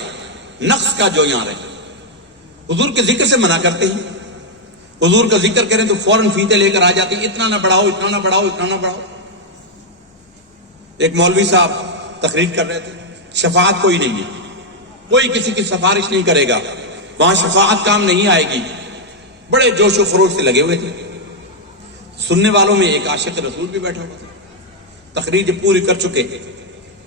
نقص کا جو یہاں رہے. حضور کے ذکر سے منع کرتے ہیں، حضور کا ذکر کریں تو فوراً فیتے لے کر آ جاتے ہیں، اتنا نہ بڑھاؤ، اتنا نہ بڑھاؤ، اتنا نہ بڑھاؤ. ایک مولوی صاحب تقریر کر رہے تھے، شفاعت کوئی نہیں ہے، کوئی کسی کی سفارش نہیں کرے گا، وہاں شفاعت کام نہیں آئے گی. بڑے جوش و خروش سے لگے ہوئے تھے. سننے والوں میں ایک عاشق رسول بھی بیٹھا ہوا تھا. تقریر جب پوری کر چکے،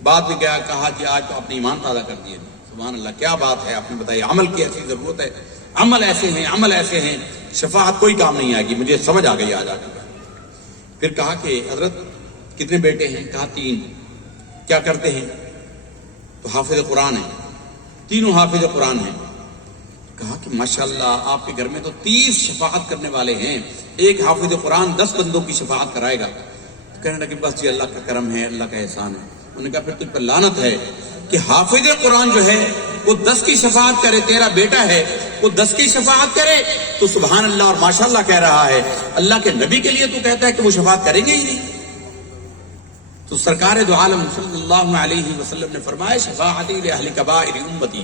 بعد میں کیا کہا کہ آج تو آپ نے ایمان تازہ کر دیے. سبحان اللہ، کیا بات ہے، آپ نے بتائی عمل کی ایسی ضرورت ہے، عمل ایسے ہیں، عمل ایسے ہیں، شفاعت کوئی کام نہیں آئے گی. مجھے سمجھ آ گئی آج آ کے. پھر کہا کہ حضرت کتنے بیٹے ہیں؟ کہا 3. کیا کرتے ہیں؟ تو حافظ قرآن ہیں، تینوں حافظ قرآن ہیں. کہا کہ ماشاءاللہ آپ کے گھر میں تو 30 شفاعت کرنے والے ہیں، ایک حافظ قرآن 10 بندوں کی شفاعت کرائے گا. کہنے لگے بس جی اللہ کا کرم ہے، اللہ کا احسان ہے. انہوں نے کہا پھر تجھ پر لعنت ہے کہ حافظ قرآن جو ہے وہ 10 کی شفاعت کرے، تیرا بیٹا ہے وہ 10 کی شفاعت کرے تو سبحان اللہ اور ماشاءاللہ کہہ رہا ہے، اللہ کے نبی کے لیے تو کہتا ہے کہ وہ شفاعت کریں گے ہی نہیں. تو سرکار دو عالم صلی اللہ علیہ وسلم نے فرمایا شفاعتی لأہل کبائر امتی،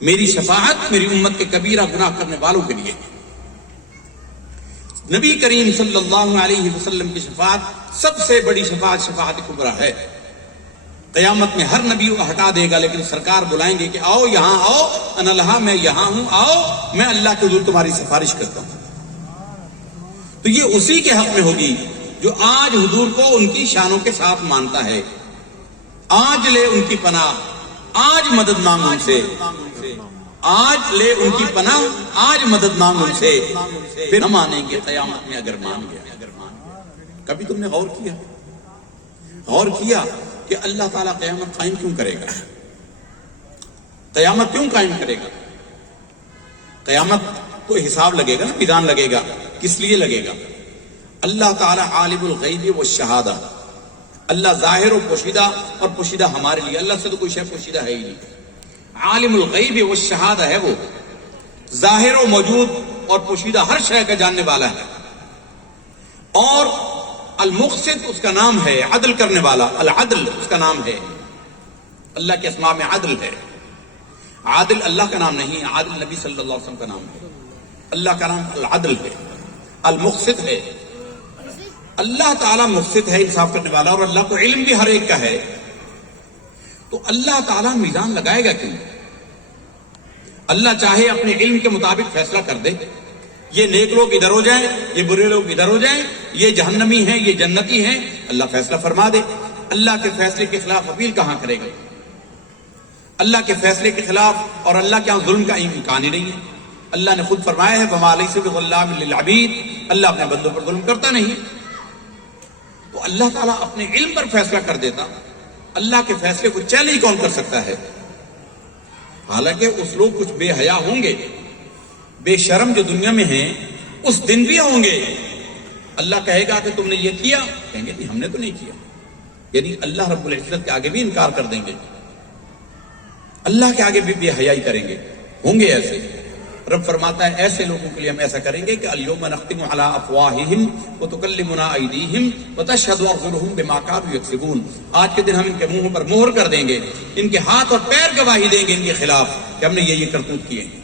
میری شفاعت میری امت کے کبیرہ گناہ کرنے والوں کے لیے. نبی کریم صلی اللہ علیہ وسلم کی شفاعت سب سے بڑی شفاعت شفاعت کبریٰ ہے. قیامت میں ہر نبی کو ہٹا دے گا، لیکن سرکار بلائیں گے کہ آؤ یہاں آؤ، انا لہا، میں یہاں ہوں، آؤ میں اللہ کے حضور تمہاری سفارش کرتا ہوں. تو یہ اسی کے حق میں ہوگی جو آج حضور کو ان کی شانوں کے ساتھ مانتا ہے. آج لے ان کی پناہ، آج مدد مانگ ان سے، آج لے ان کی پناہ، آج مدد مانگ ان سے، پھر نہ مانیں گے قیامت میں اگر مان گیا. کبھی تم نے غور کیا کہ اللہ تعالیٰ قیامت قائم کیوں کرے گا؟ قیامت کیوں قائم کرے گا؟ قیامت کو حساب لگے گا نا، میدان لگے گا. کس لیے لگے گا؟ اللہ تعالیٰ عالم الغیب والشہادہ، اللہ ظاہر و پوشیدہ، اور پوشیدہ ہمارے لیے، اللہ سے تو کوئی شے پوشیدہ ہے ہی نہیں. عالم الغیب والشہادہ ہے، وہ ظاہر و موجود اور پوشیدہ ہر شے کا جاننے والا ہے. اور المقسط اس کا نام ہے، عدل کرنے والا، العدل اس کا نام ہے. اللہ کے اسماء میں عدل ہے. عادل اللہ کا نام نہیں، عادل نبی صلی اللہ علیہ وسلم کا نام ہے. اللہ کا نام العدل ہے، المقسط ہے. اللہ تعالیٰ مقسط ہے، انصاف کرنے والا، اور اللہ کو علم بھی ہر ایک کا ہے. تو اللہ تعالیٰ میزان لگائے گا کیوں؟ اللہ چاہے اپنے علم کے مطابق فیصلہ کر دے، یہ نیک لوگ ادھر ہو جائیں، یہ برے لوگ ادھر ہو جائیں، یہ جہنمی ہیں، یہ جنتی ہیں، اللہ فیصلہ فرما دے. اللہ کے فیصلے کے خلاف اپیل کہاں کرے گا؟ اللہ کے فیصلے کے خلاف اور اللہ کے یہاں ظلم کا امکان ہی نہیں ہے. اللہ نے خود فرمایا ہے وَمَا لَيْسَ بِظَلَّامٍ لِّلْعَبِيدِ، اللہ اپنے بندوں پر ظلم کرتا نہیں. تو اللہ تعالیٰ اپنے علم پر فیصلہ کر دیتا، اللہ کے فیصلے کو چیلنج کون کر سکتا ہے؟ حالانکہ اس لوگ کچھ بے حیا ہوں گے، بے شرم جو دنیا میں ہیں، اس دن بھی ہوں گے. اللہ کہے گا کہ تم نے یہ کیا، کہیں گے نہیں ہم نے تو نہیں کیا. یعنی اللہ رب العزت کے آگے بھی انکار کر دیں گے، اللہ کے آگے بھی بے حیائی کریں گے. ہوں گے ایسے. رب فرماتا ہے ایسے لوگوں کے لیے ہم ایسا کریں گے کہ الیوم نختم علی افواہہم وتکلمنا ایدیہم وتشہد ارجلہم بما کانوا یکسبون. آج کے دن ہم ان کے منہوں پر مہر کر دیں گے، ان کے ہاتھ اور پیر گواہی دیں گے ان کے خلاف کہ ہم نے یہ کرتوت کیے ہیں.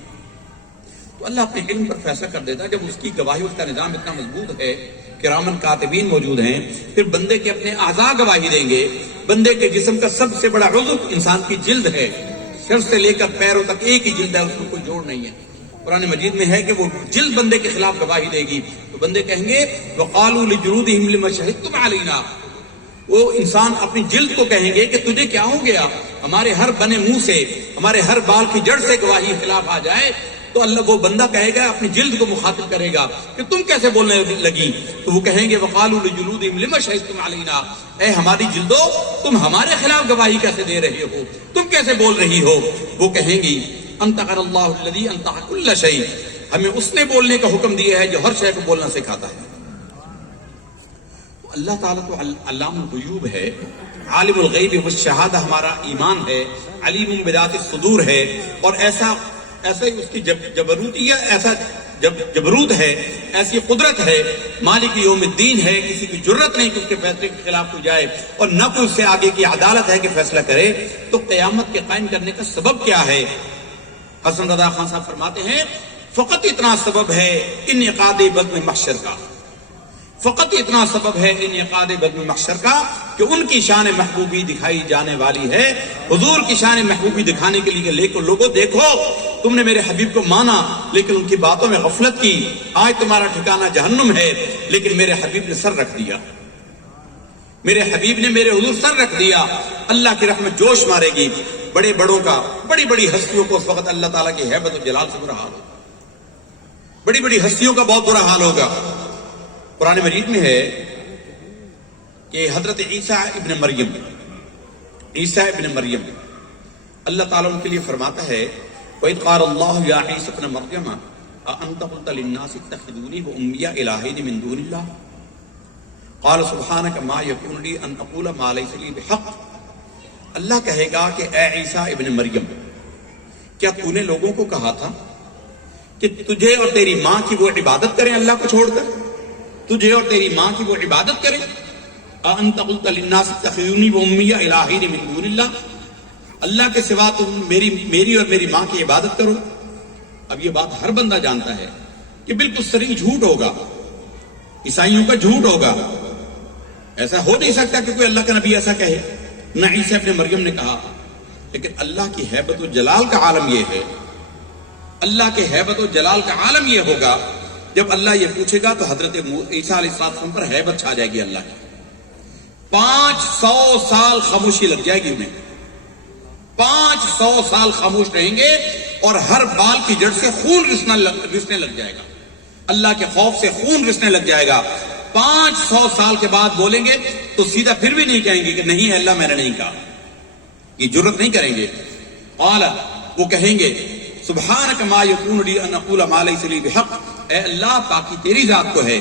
تو اللہ اپنے علم پر فیصلہ کر دیتا ہے. جب اس کی گواہی، اس کا نظام اتنا مضبوط ہے، کرامن کاتبین موجود ہیں، پھر بندے کے اپنے اعضاء گواہی دیں گے. بندے کے جسم کا سب سے بڑا عضو انسان کی جلد ہے، سر سے لے کر پیروں تک ایک ہی جلد ہے، اس میں کوئی جوڑ نہیں ہے. قرآن مجید میں ہے کہ وہ جلد بندے کے خلاف گواہی دے گی. تو بندے کہیں گے وَقَالُوا لِجُلُودِهِمْ لِمَ شَهِدتُّمْ عَلَيْنَا، وہ انسان اپنی جلد کو کہیں گے کہ تجھے کیا ہو گیا، ہمارے ہر بنے منہ سے، ہمارے ہر بال کی جڑ سے گواہی خلاف آ جائے. تو اللہ، وہ بندہ کہے گا، اپنی جلد کو مخاطب کرے گا کہ تم کیسے بولنے لگی. تو وہ کہیں گے وَقَالُوا لِجُلُودِهِمْ لِمَ شَهِدتُّمْ عَلَيْنَا، اے ہماری جلدو تم ہمارے خلاف گواہی کیسے دے رہے ہو، تم کیسے بول رہی ہو. وہ کہیں گی انطق اللہ الذی انطق کل شیء، ہمیں اس نے بولنے کا حکم دیا ہے جو ہر شے کو بولنا سکھاتا ہے. تو اللہ تعالیٰ تو علام الغیوب ہے، عالم الغیب والشہادہ ہمارا ایمان ہے، علیم بذات الصدور ہے. اور ایسا ہی اس کی جبروتی ہے، ایسا جبروت ہے، ایسی قدرت ہے، مالک یوم الدین ہے. کسی کی جرت نہیں کہ اس کے فیصلے کے خلاف کوئی جائے، اور نہ کوئی اس سے آگے کی عدالت ہے کہ فیصلہ کرے. تو قیامت کے قائم کرنے کا سبب کیا ہے؟ حسن رضا خان صاحب فرماتے ہیں فقط اتنا سبب ہے انعقاد بزم محشر کا، فقط اتنا سبب ہے انعقاد بزم محشر کا کہ ان کی شان محبوبی دکھائی جانے والی ہے. حضور کی شان محبوبی دکھانے کے لیے لوگوں دیکھو، تم نے میرے حبیب کو مانا لیکن ان کی باتوں میں غفلت کی، آج تمہارا ٹھکانہ جہنم ہے. لیکن میرے حبیب نے سر رکھ دیا، میرے حبیب نے میرے حضور سر رکھ دیا. اللہ کی رحمت جوش مارے گی. بڑے بڑوں کا، بڑی بڑی ہستیوں کو اس وقت اللہ تعالیٰ کی ہیبت و جلال سے برا حال ہوگا. بڑی بڑی ہستیوں کا بہت برا حال ہوگا. قرآن مجید میں ہے کہ حضرت عیسیٰ ابن مریم، اللہ تعالیٰ ان کے لیے فرماتا ہے وَإِذْ قَالَ اللَّهُ يَا عِيسَى ابْنَ مَرْيَمَ أَأَنْتَ قُلْتَ لِلنَّاسِ اتَّخِذُونِي وَأُمِّيَ إِلَٰهَيْنِ مِن دُونِ اللَّهِ قَالَ سُبْحَانَكَ مَا يَكُونُ لِي أَنْ أَقُولَ مَا لَيْسَ لِي بِحَقٍّ. اللہ کہے گا کہ اے عیسیٰ ابن مریم، کیا تو نے لوگوں کو کہا تھا کہ تجھے اور تیری ماں کی وہ عبادت کریں اللہ کو چھوڑ کر، تجھے اور تیری ماں کی وہ عبادت کریں؟ أَأَنْتَ قُلْتَ لِلنَّاسِ اتَّخِذُونِي وَأُمِّيَ إِلَٰهَيْنِ مِن دُونِ اللَّهِ، اللہ کے سوا تم میری اور میری ماں کی عبادت کرو. اب یہ بات ہر بندہ جانتا ہے کہ بالکل صریح جھوٹ ہوگا. عیسائیوں کا جھوٹ ہوگا. ایسا ہو نہیں سکتا کہ کوئی اللہ کا نبی ایسا کہے. نہ عیسی ابن مریم نے کہا. لیکن اللہ کی ہیبت و جلال کا عالم یہ ہے, اللہ کے ہیبت و جلال کا عالم یہ ہوگا, جب اللہ یہ پوچھے گا تو حضرت عیسیٰ علیہ السلام پر ہیبت چھا جائے گی اللہ کی. 500 سال خاموشی لگ جائے گی انہیں. 500 سال خاموش رہیں گے اور ہر بال کی جڑ سے خون رسنے لگ جائے گا. اللہ کے خوف سے خون رسنے لگ جائے گا. 500 سال کے بعد بولیں گے تو سیدھا پھر بھی نہیں کہیں گے کہ نہیں اللہ میں نے نہیں کہا. یہ جرت نہیں کریں گے. قال, وہ کہیں گے سبحانک ما یکون لی ان اقول ما لیس لی بحق, اے اللہ پاکی تیری ذات کو ہے,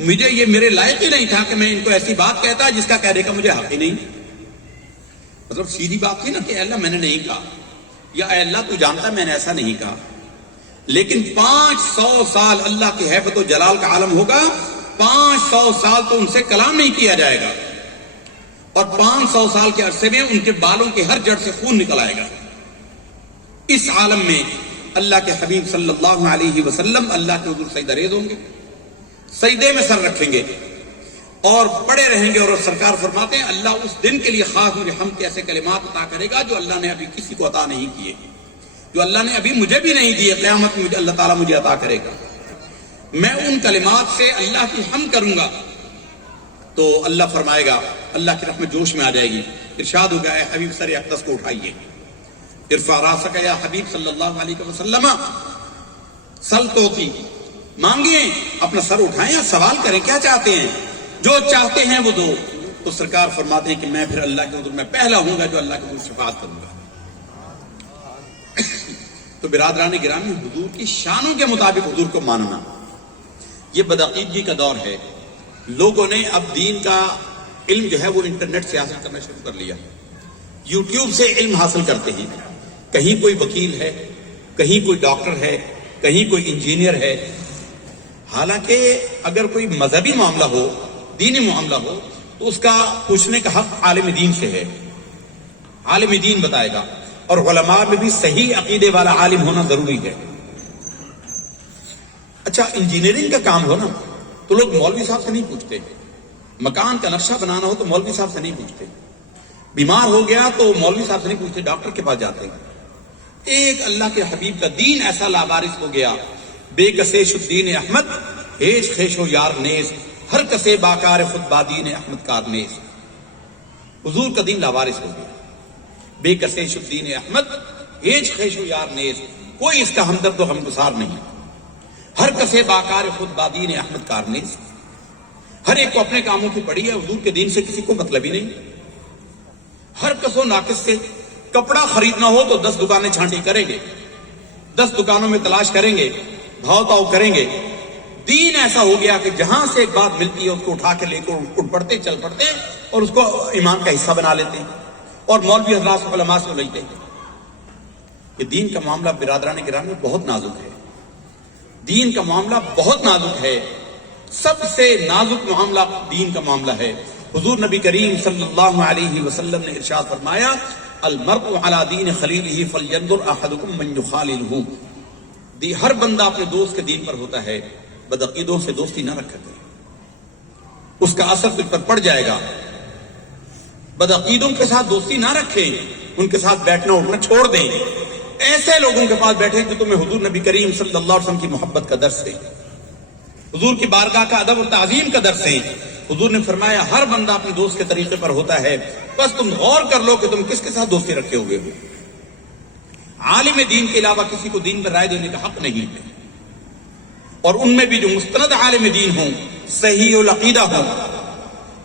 مجھے یہ میرے لائق ہی نہیں تھا کہ میں ان کو ایسی بات کہتا جس کا کہنے کا مجھے حق ہی نہیں. مطلب سیدھی بات تھی نا کہ اے اللہ میں نے نہیں کہا, یا اے اللہ تو جانتا میں نے ایسا نہیں کہا. لیکن 500 سال اللہ کی ہیبت و جلال کا عالم ہوگا. 500 سال تو ان سے کلام نہیں کیا جائے گا, اور 500 سال کے عرصے میں ان کے بالوں کے ہر جڑ سے خون نکل آئے گا. اس عالم میں اللہ کے حبیب صلی اللہ علیہ وسلم اللہ کے حضور سجدہ ریز ہوں گے, سجدے میں سر رکھیں گے اور پڑے رہیں گے. اور سرکار فرماتے ہیں اللہ اس دن کے لیے خاص مجھے ہم کے ایسے کلمات عطا کرے گا جو اللہ نے ابھی کسی کو عطا نہیں کیے, جو اللہ نے ابھی مجھے بھی نہیں دیے. قیامت میں اللہ تعالیٰ مجھے عطا کرے گا. میں ان کلمات سے اللہ کی حمد کروں گا تو اللہ فرمائے گا, اللہ کی رحمت جوش میں آ جائے گی. ارشاد ہوگا اے حبیب سر اقدس کو اٹھائیے. ارفع راسک یا حبیب صلی اللہ علیہ وسلم, سل توتی, مانگیں, اپنا سر اٹھائیں, سوال کریں کیا چاہتے ہیں, جو چاہتے ہیں وہ دو. تو سرکار فرماتے ہیں کہ میں پھر اللہ کے حضور میں پہلا ہوں گا جو اللہ کے حضور شفاعت کروں گا. تو برادران گرامی, حضور کی شانوں کے مطابق حضور کو ماننا یہ بدعقیدگی کا دور ہے. لوگوں نے اب دین کا علم جو ہے وہ انٹرنیٹ سے حاصل کرنا شروع کر لیا. یوٹیوب سے علم حاصل کرتے ہیں. کہیں کوئی وکیل ہے, کہیں کوئی ڈاکٹر ہے, کہیں کوئی انجینئر ہے. حالانکہ اگر کوئی مذہبی معاملہ ہو, دینی معاملہ ہو, تو اس کا پوچھنے کا حق عالم دین سے ہے. عالم دین بتائے گا, اور علماء میں بھی صحیح عقیدے والا عالم ہونا ضروری ہے. اچھا, انجینئرنگ کا کام ہو نا تو لوگ مولوی صاحب سے نہیں پوچھتے. مکان کا نقشہ بنانا ہو تو مولوی صاحب سے نہیں پوچھتے. بیمار ہو گیا تو مولوی صاحب سے نہیں پوچھتے, ڈاکٹر کے پاس جاتے ہیں. ایک اللہ کے حبیب کا دین ایسا لابارس ہو گیا, بے کسیش الدین احمد, ہیج خیش و یار نیز, ہر کسے باکار خود بادین احمد کار نیز. حضور کا دین لابارس ہو گیا. بے کسیش الدین احمد, ہیج خیش و یار نیز, کوئی اس کا ہمدرد و غمگسار نہیں. ہر کسے باکار خود بادین احمد کار نیز, ہر ایک کو اپنے کاموں کی پڑی ہے. حضور کے دین سے کسی کو مطلب ہی نہیں. ہر کسو ناقص سے کپڑا خریدنا ہو تو 10 دکانیں چھانٹی کریں گے, 10 دکانوں میں تلاش کریں گے, بھاؤ تاؤ کریں گے. دین ایسا ہو گیا کہ جہاں سے ایک بات ملتی ہے اس کو اٹھا کے لے کر اٹھ پڑتے, چل پڑتے ہیں اور اس کو ایمان کا حصہ بنا لیتے ہیں, اور مولوی حضرات سے, علماء سے لیتے ہیں. کہ دین کا معاملہ برادران گرامی بہت نازک ہے. دین کا معاملہ بہت نازک ہے. سب سے نازک معاملہ دین کا معاملہ ہے. حضور نبی کریم صلی اللہ علیہ وسلم نے ارشاد فرمایا, المرء علی دین خلیلہ فلینظر احدکم من یخاللہ. ہر بندہ اپنے دوست کے دین پر ہوتا ہے, بدعقیدوں سے دوستی نہ رکھا کرے, اس کا اثر تجھ پر پڑ جائے گا. بدعقیدوں کے ساتھ دوستی نہ رکھیں, ان کے ساتھ بیٹھنا اٹھنا چھوڑ دیں. ایسے لوگوں کے پاس بیٹھیں کہ تمہیں حضور نبی کریم صلی اللہ علیہ وسلم کی محبت کا درس دیں, حضور کی بارگاہ کا ادب و تعظیم کا درس دیں. حضور نے فرمایا ہر بندہ اپنے دوست کے طریقے پر ہوتا ہے, بس تم غور کر لو کہ تم کس کے ساتھ دوستی رکھے ہوئے ہو. عالم دین کے علاوہ کسی کو دین پر رائے دینے کا حق نہیں ہے. اور ان میں بھی جو مستند عالم دین ہوں, صحیح العقیدہ ہوں.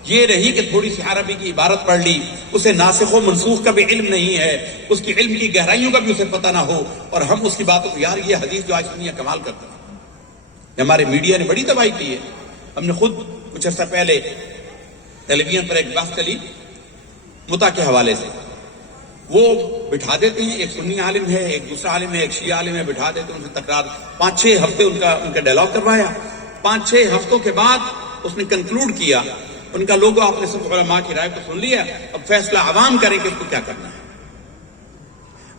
یہ رہی کہ تھوڑی سی عربی کی عبارت پڑھ لی, اسے ناسخ و منسوخ کا بھی علم نہیں ہے, اس کی علم کی گہرائیوں کا بھی اسے پتہ نہ ہو, اور ہم اس کی باتوں کو, یار یہ حدیث جو آج دنیا کمال کرتا ہے. ہمارے میڈیا نے بڑی تباہی کی ہے. ہم نے خود کچھ عرصہ پہلے ٹیلی ویژن پر ایک بحث چلی متع کے حوالے سے. وہ بٹھا دیتے ہیں, ایک سنی عالم ہے, ایک دوسرا عالم ہے, ایک شیعہ عالم ہے, بٹھا دیتے ہیں, ان سے تکرار 5-6 ہفتے ان کا ڈائلاگ کروایا. 5-6 ہفتوں کے بعد اس نے کنکلوڈ کیا, ان کا لوگوں آپ نے سب علماء کی رائے کو سن لیا, اب فیصلہ عوام کریں کہ اس کو کیا کرنا ہے.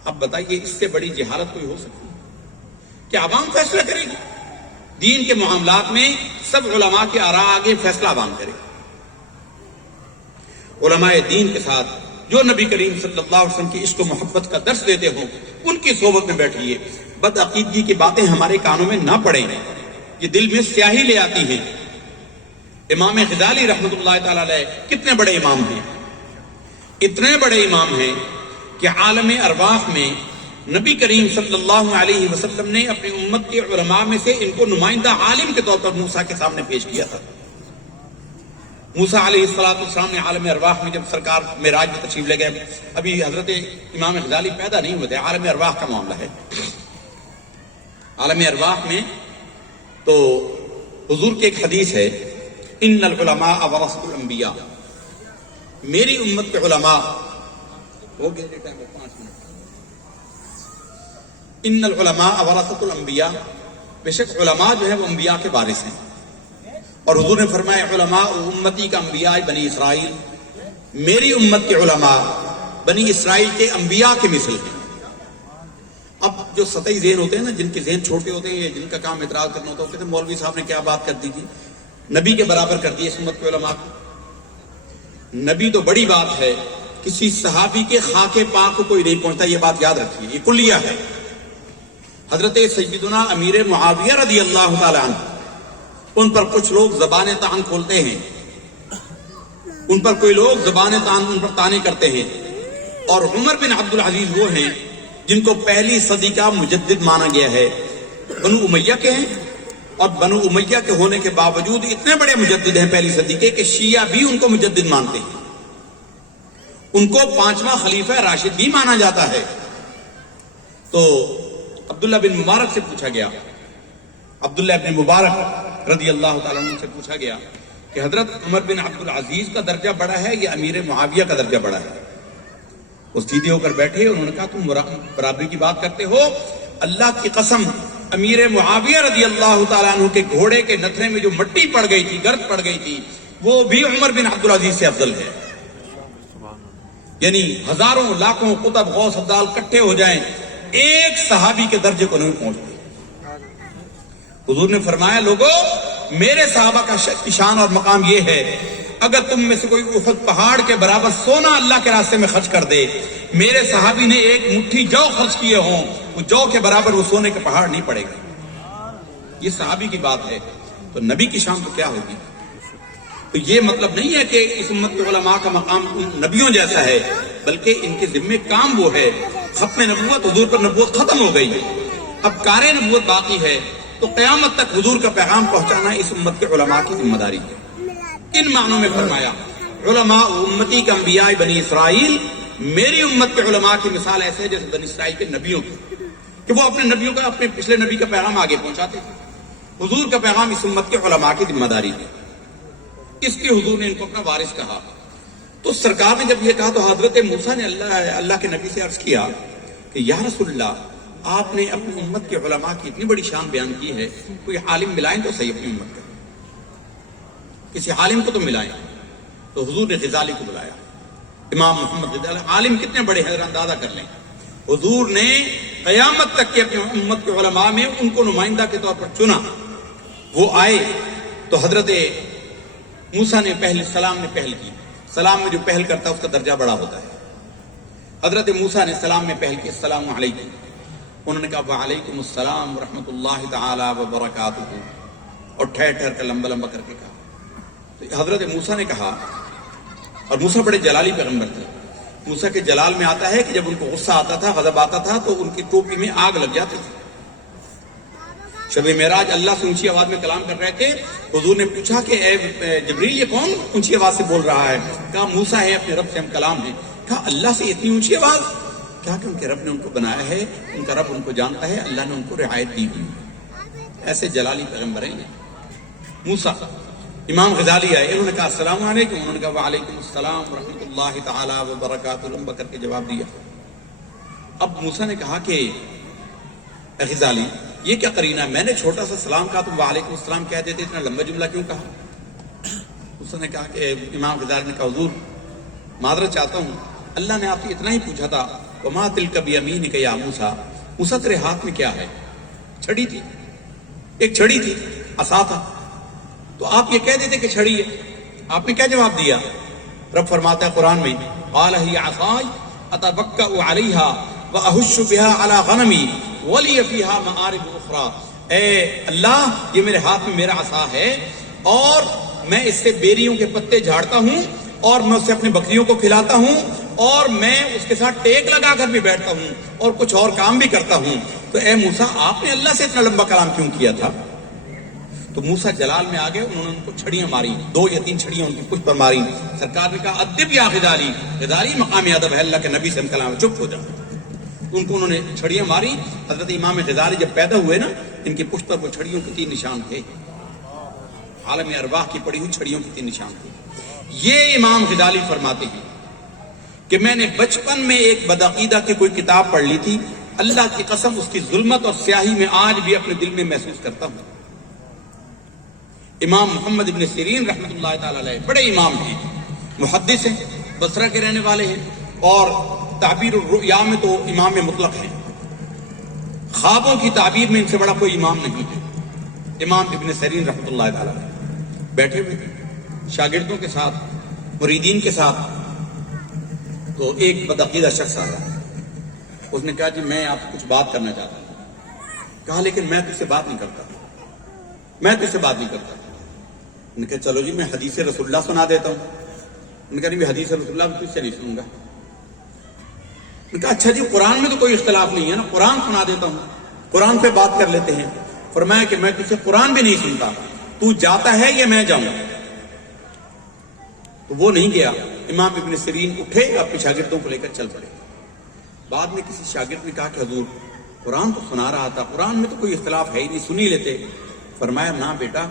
اب بتائیے اس سے بڑی جہالت کوئی ہو سکتی ہے کہ عوام فیصلہ کرے گی؟ دین کے معاملات میں سب علماء کے آراء آگے فیصلہ بان کرے. علماء دین کے ساتھ جو نبی کریم صلی اللہ علیہ وسلم کی عشق و محبت کا درس دیتے ہوں ان کی صحبت میں بیٹھیے. بدعقیدگی کی باتیں ہمارے کانوں میں نہ پڑیں، یہ دل میں سیاہی لے آتی ہیں. امام غزالی رحمۃ اللہ تعالی علیہ کتنے بڑے امام ہیں، اتنے بڑے امام ہیں کہ عالم ارواح میں نبی کریم صلی اللہ علیہ وسلم نے اپنی امت کے علماء میں سے ان کو نمائندہ عالم کے طور پر موسیٰ کے سامنے پیش کیا تھا. موسیٰ علیہ السلام نے عالم ارواح میں جب سرکار معراج میں تشریف لے گئے، ابھی حضرت امام غزالی پیدا نہیں ہوئے تھے، عالم ارواح کا معاملہ ہے. عالم ارواح میں تو حضور کی ایک حدیث ہے، ان العلماء ورثۃ الانبیاء، میری امت کے علماء ہو گئے 5 منٹ. ان العلماء ورثۃ الانبیاء، بے شک علماء جو ہے وہ انبیاء کے وارث ہیں. اور حضور نے فرمایا علماء امتی کا انبیاء بنی اسرائیل، میری امت کے علماء بنی اسرائیل کے انبیاء کے مثل ہیں. اب جو سطحی ذہن ہوتے ہیں نا، جن کے ذہن چھوٹے ہوتے ہیں، جن کا کام اعتراض کرنا ہوتا ہے، وہ کہتے ہیں مولوی صاحب نے کیا بات کر دی تھی، نبی کے برابر کر دی اس امت کے علماء کو. نبی تو بڑی بات ہے، کسی صحابی کے خاک پاک کو کوئی نہیں پہنچتا، یہ بات یاد رکھیے، یہ کلیہ ہے. حضرت سیدنا امیر معاویہ رضی اللہ تعالی عنہ، ان پر کچھ لوگ زبان طعن کھولتے ہیں، ان پر کوئی لوگ زبان طعن ان پر طعنے کرتے ہیں. اور عمر بن عبد العزیز وہ ہیں جن کو پہلی صدی کا مجدد مانا گیا ہے. بنو امیہ کے ہیں، اور بنو امیہ کے ہونے کے باوجود اتنے بڑے مجدد ہیں پہلی صدی کے کہ شیعہ بھی ان کو مجدد مانتے ہیں. ان کو 5واں خلیفہ راشد بھی مانا جاتا ہے. تو عبداللہ بن مبارک سے پوچھا گیا، عبداللہ بن مبارک رضی اللہ تعالیٰ عنہ سے پوچھا گیا کہ حضرت عمر بن عبد العزیز کا درجہ بڑا ہے یا امیر معاویہ کا درجہ بڑا ہے؟ وہ سیدھے ہو کر بیٹھے، انہوں نے کہا تم برابری کی بات کرتے ہو، اللہ کی قسم امیر معاویہ رضی اللہ تعالیٰ عنہ کے گھوڑے کے نتھرے میں جو مٹی پڑ گئی تھی، گرد پڑ گئی تھی، وہ بھی عمر بن عبد العزیز سے افضل ہے. یعنی ہزاروں لاکھوں قطب غوث ابدال کٹھے ہو جائیں، ایک صحابی کے درجے کو نہیں پہنچتے. حضور نے فرمایا لوگو، میرے صحابہ کا شان اور مقام یہ ہے، اگر تم میں سے کوئی احد پہاڑ کے برابر سونا اللہ کے راستے میں خرچ کر دے، میرے صحابی نے ایک مٹھی جو خرچ کیے ہوں، وہ جو کے برابر وہ سونے کے پہاڑ نہیں پڑے گا. یہ صحابی کی بات ہے، تو نبی کی شان تو کیا ہوگی؟ تو یہ مطلب نہیں ہے کہ اس امت کے علماء کا مقام نبیوں جیسا ہے، بلکہ ان کے ذمے کام وہ ہے. ختم نبوت، حضور پر نبوت ختم ہو گئی، اب کار نبوت باقی ہے، تو قیامت تک حضور کا پیغام پہنچانا اس امت کے علماء کی ذمہ داری ہے. ان معنوں میں فرمایا علماء امتی کا انبیاء بنی اسرائیل، میری امت کے علماء کی مثال ایسے ہے جیسے بنی اسرائیل کے نبیوں کی، کہ وہ اپنے نبیوں کا، اپنے پچھلے نبی کا پیغام آگے پہنچاتے تھے. حضور کا پیغام اس امت کے علماء کی ذمہ داری ہے. اس لیے حضور نے ان کو اپنا وارث کہا. تو سرکار نے جب یہ کہا تو حضرت موسیٰ نے اللہ کے نبی سے عرض کیا کہ یا رسول اللہ، آپ نے اپنی امت کے علماء کی اتنی بڑی شان بیان کی ہے، کوئی عالم ملائیں تو صحیح اپنی امت کا، کسی عالم کو تو ملائیں. تو حضور نے غزالی کو بلایا، امام محمد غزالی. عالم کتنے بڑے ہیں اندازہ کر لیں. حضور نے قیامت تک کے اپنی امت کے علماء میں ان کو نمائندہ کے طور پر چنا. وہ آئے تو حضرت موسیٰ نے سلام نے پہل کی. سلام میں جو پہل کرتا ہے اس کا درجہ بڑا ہوتا ہے. حضرت موسیٰ نے سلام میں پہل کی، السلام علیکم. انہوں نے کہا وعلیکم السلام ورحمۃ اللہ تعالی وبرکاتہ، اور ٹھہر ٹھہر کر لمبا لمبا کر کے کہا. تو حضرت موسیٰ نے کہا، اور موسیٰ بڑے جلالی پیغمبر تھے. موسیٰ کے جلال میں آتا ہے کہ جب ان کو غصہ آتا تھا، غضب آتا تھا، تو ان کی ٹوپی میں آگ لگ جاتی تھی. شب معراج اللہ سے اونچی آواز میں کلام کر رہے تھے. حضور نے پوچھا کہ اے جبریل، یہ کون اونچی آواز سے بول رہا ہے؟ کہا موسیٰ ہے، اپنے رب سے ہم کلام ہیں. کہا اللہ سے اتنی اونچی آواز؟ کہا کہ ان کے رب نے ان کو بنایا ہے، ان کا رب ان کو جانتا ہے، اللہ نے ان کو رعایت دی ہوئی. ایسے جلالی پیغمبر ہیں موسیٰ. امام غزالی آئے، انہوں نے کہا السلام علیکم. انہوں نے کہا وعلیکم السلام ورحمۃ اللہ تعالی وبرکاتہ، لمبا کر کے جواب دیا. اب موسیٰ نے کہا کہ غزالی، یہ کیا قرینہ ہے؟ میں نے چھوٹا سا سلام کہا تم وعلیکم السلام کہہ دیتے، اتنا لمبا جملہ کیوں کہا؟ اس نے کہا کہ امام غزالی نے کہا حضور معذرت چاہتا ہوں، اللہ نے آپ سے اتنا ہی پوچھا تھا وما تلک بیمینک یا موسیٰ، موسیٰ تیرے ہاتھ میں کیا ہے؟ چھڑی تھی. ایک چھڑی تھی، عصا تھا، تو آپ یہ کہہ دیتے کہ چھڑی ہے، آپ نے کیا جواب دیا؟ رب فرماتا ہے قرآن میں قال ہی عصای اتوکأ علیہا واہش بها علی غنمی ولی فیہا معارب اخری، اے اللہ یہ میرے ہاتھ میں میرا عصا ہے اور میں اس سے بیریوں کے پتے جھاڑتا ہوں اور میں اس سے اپنی بکریوں کو کھلاتا ہوں اور میں اس کے ساتھ ٹیک لگا کر بھی بیٹھتا ہوں اور کچھ اور کام بھی کرتا ہوں. تو اے موسیٰ آپ نے اللہ سے اتنا لمبا کلام کیوں کیا تھا؟ تو موسیٰ جلال میں آگے انہوں نے ان کو چھڑیاں ماری، 2 یا 3 چھڑیاں ان کی پشت پر ماری. سرکار نے کہا ادب یا غداری، غداری مقام ادب ہے، اللہ کے نبی سے ہم کلام، چپ ہو جاؤ. ان کو انہوں نے چھڑیاں ماری. حضرت امام غزالی جب پیدا ہوئے نا، ان کی پشت پر وہ چھڑیوں کے 3 نشان تھے، عالم ارواح کی پڑی ہوئی چھڑیوں کے 3 نشان تھے. یہ امام غزالی فرماتے ہیں کہ میں نے بچپن میں ایک بدعقیدہ کی کوئی کتاب پڑھ لی تھی، اللہ کی قسم اس کی ظلمت اور سیاہی میں آج بھی اپنے دل میں محسوس کرتا ہوں. امام محمد ابن سیرین رحمۃ اللہ تعالی علیہ بڑے امام ہیں، محدث ہیں، بصرہ کے رہنے والے ہیں اور تعبیر الرؤیا میں تو امام مطلق ہیں. خوابوں کی تعبیر میں ان سے بڑا کوئی امام نہیں ہے. امام ابن سیرین رحمۃ اللہ تعالی علیہ بیٹھے ہوئے شاگردوں کے ساتھ، مریدین کے ساتھ، تو ایک بدعقیدہ شخص آیا. اس نے کہا جی میں آپ سے کچھ بات کرنا چاہتا ہوں. کہا لیکن میں تجھ سے بات نہیں کرتا، میں تجھ سے بات نہیں کرتا. نے کہا چلو جی میں حدیث رسول اللہ سنا دیتا ہوں. نے کہا نہیں میں حدیث رسول اللہ تجھ سے نہیں سنوں گا. نے کہا اچھا جی قرآن میں تو کوئی اختلاف نہیں ہے نا، قرآن سنا دیتا ہوں، قرآن پہ بات کر لیتے ہیں. فرمایا کہ میں تجھ سے قرآن بھی نہیں سنتا، تو جاتا ہے یا میں جاؤں؟ تو وہ نہیں گیا. امام ابن سیرین اٹھے، اپنے شاگردوں کو لے کر چل پڑے. بعد میں کسی شاگرد نے کہا کہ حضور قرآن تو سنا رہا تھا، قرآن میں تو کوئی اختلاف ہے ہی نہیں، سنی لیتے. فرمایا نہ بیٹا،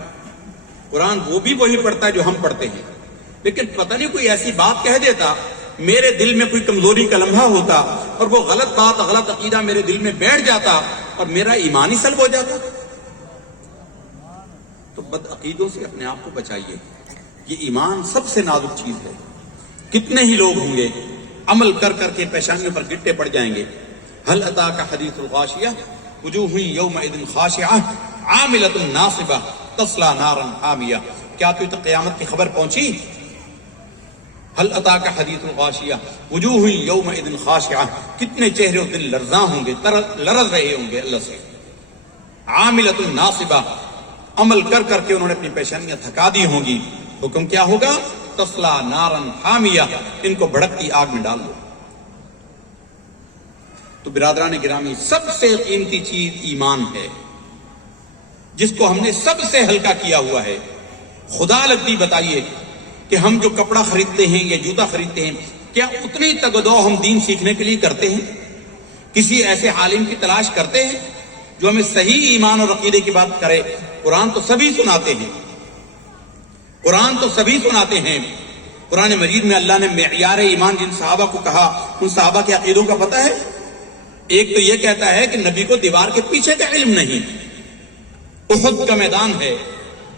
قرآن وہ بھی وہی پڑھتا ہے جو ہم پڑھتے ہیں، لیکن پتہ نہیں کوئی ایسی بات کہہ دیتا، میرے دل میں کوئی کمزوری کا لمحہ ہوتا اور وہ غلط بات، غلط عقیدہ میرے دل میں بیٹھ جاتا اور میرا ایمان ہی سلب ہو جاتا. تو بد عقیدوں سے اپنے آپ کو بچائیے. یہ ایمان سب سے نازک چیز ہے. کتنے ہی لوگ ہوں گے عمل کر کر کے پیشانیوں پر گٹے پڑ جائیں گے. هل اتاک حدیث الغاشیہ وجوہ یومئذ خاشعہ عاملۃ ناصبہ تصلی نارا حامیہ. کیا تو تک قیامت کی خبر پہنچی؟ هل اتاک حدیث الغاشیہ وجوہ یومئذ خاشعہ، کتنے چہرے و دل لرزاں ہوں گے، لرز رہے ہوں گے اللہ سے. عاملۃ ناصبہ، عمل کر کر کے انہوں نے اپنی پیشانیاں تھکا دی ہوں گی. حکم کیا ہوگا؟ تصلی نارا حامیہ، ان کو بھڑکتی آگ میں ڈال دو. تو برادران گرامی، سب سے قیمتی چیز ایمان ہے، جس کو ہم نے سب سے ہلکا کیا ہوا ہے. خدا لگتی بتائیے کہ ہم جو کپڑا خریدتے ہیں یا جوتا خریدتے ہیں، کیا اتنی تگدو ہم دین سیکھنے کے لیے کرتے ہیں؟ کسی ایسے عالم کی تلاش کرتے ہیں جو ہمیں صحیح ایمان اور عقیدے کی بات کرے؟ قرآن تو سبھی سناتے ہیں، قرآن تو سبھی سناتے ہیں. قرآن مجید میں اللہ نے معیار ایمان جن صحابہ کو کہا، ان صحابہ کے عقیدوں کا پتہ ہے؟ ایک تو یہ کہتا ہے کہ نبی کو دیوار کے پیچھے کا علم نہیں. احد کا میدان ہے،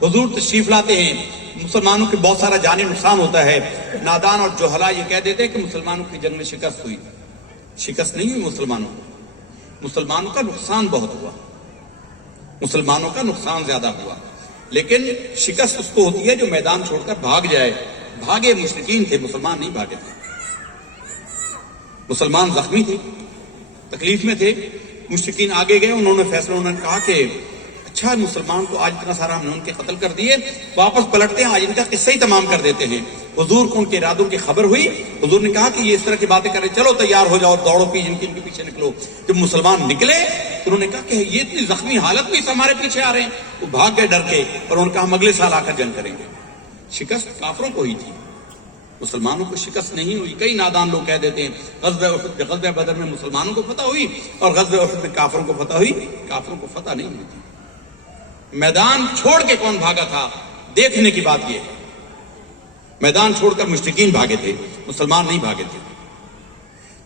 حضور تشریف لاتے ہیں، مسلمانوں کے بہت سارا جانی نقصان ہوتا ہے. نادان اور جوہلا یہ کہہ دیتے ہیں کہ مسلمانوں کی جنگ میں شکست ہوئی. شکست نہیں ہوئی مسلمانوں کو، مسلمانوں کا نقصان بہت ہوا، مسلمانوں کا نقصان زیادہ ہوا. لیکن شکست اس کو ہوتی ہے جو میدان چھوڑ کر بھاگ جائے. بھاگے مشرکین تھے، مسلمان نہیں بھاگے تھے. مسلمان زخمی تھے، تکلیف میں تھے، مشرکین آگے گئے. انہوں نے فیصلہ، انہوں نے کہا کہ اچھا مسلمان تو آج اتنا سارا ہم نے ان کے قتل کر دیے، واپس پلٹتے ہیں، آج ان کا قصہ ہی تمام کر دیتے ہیں. حضور کو ان کے ارادوں کی خبر ہوئی. حضور نے کہا کہ یہ اس طرح کی باتیں کریں، چلو تیار ہو جاؤ، دوڑو ان کے پیچھے نکلو. جب مسلمان نکلے تو انہوں نے کہا کہ یہ اتنی زخمی حالت میں ہمارے پیچھے آ رہے ہیں. وہ بھاگ گئے ڈر کے اور انہوں نے کہا ہم اگلے سال آ کر جنگ کریں گے. شکست کافروں کو ہی تھی، مسلمانوں کو شکست نہیں ہوئی. کئی نادان لوگ کہہ دیتے ہیں غزوہ بدر میں مسلمانوں کو فتح ہوئی اور غزوہ احد میں کافروں کو فتح ہوئی. کافروں کو فتح نہیں ہوئی تھی. میدان چھوڑ کے کون بھاگا تھا دیکھنے کی بات یہ ہے. میدان چھوڑ کر مشرکین بھاگے تھے، مسلمان نہیں بھاگے تھے.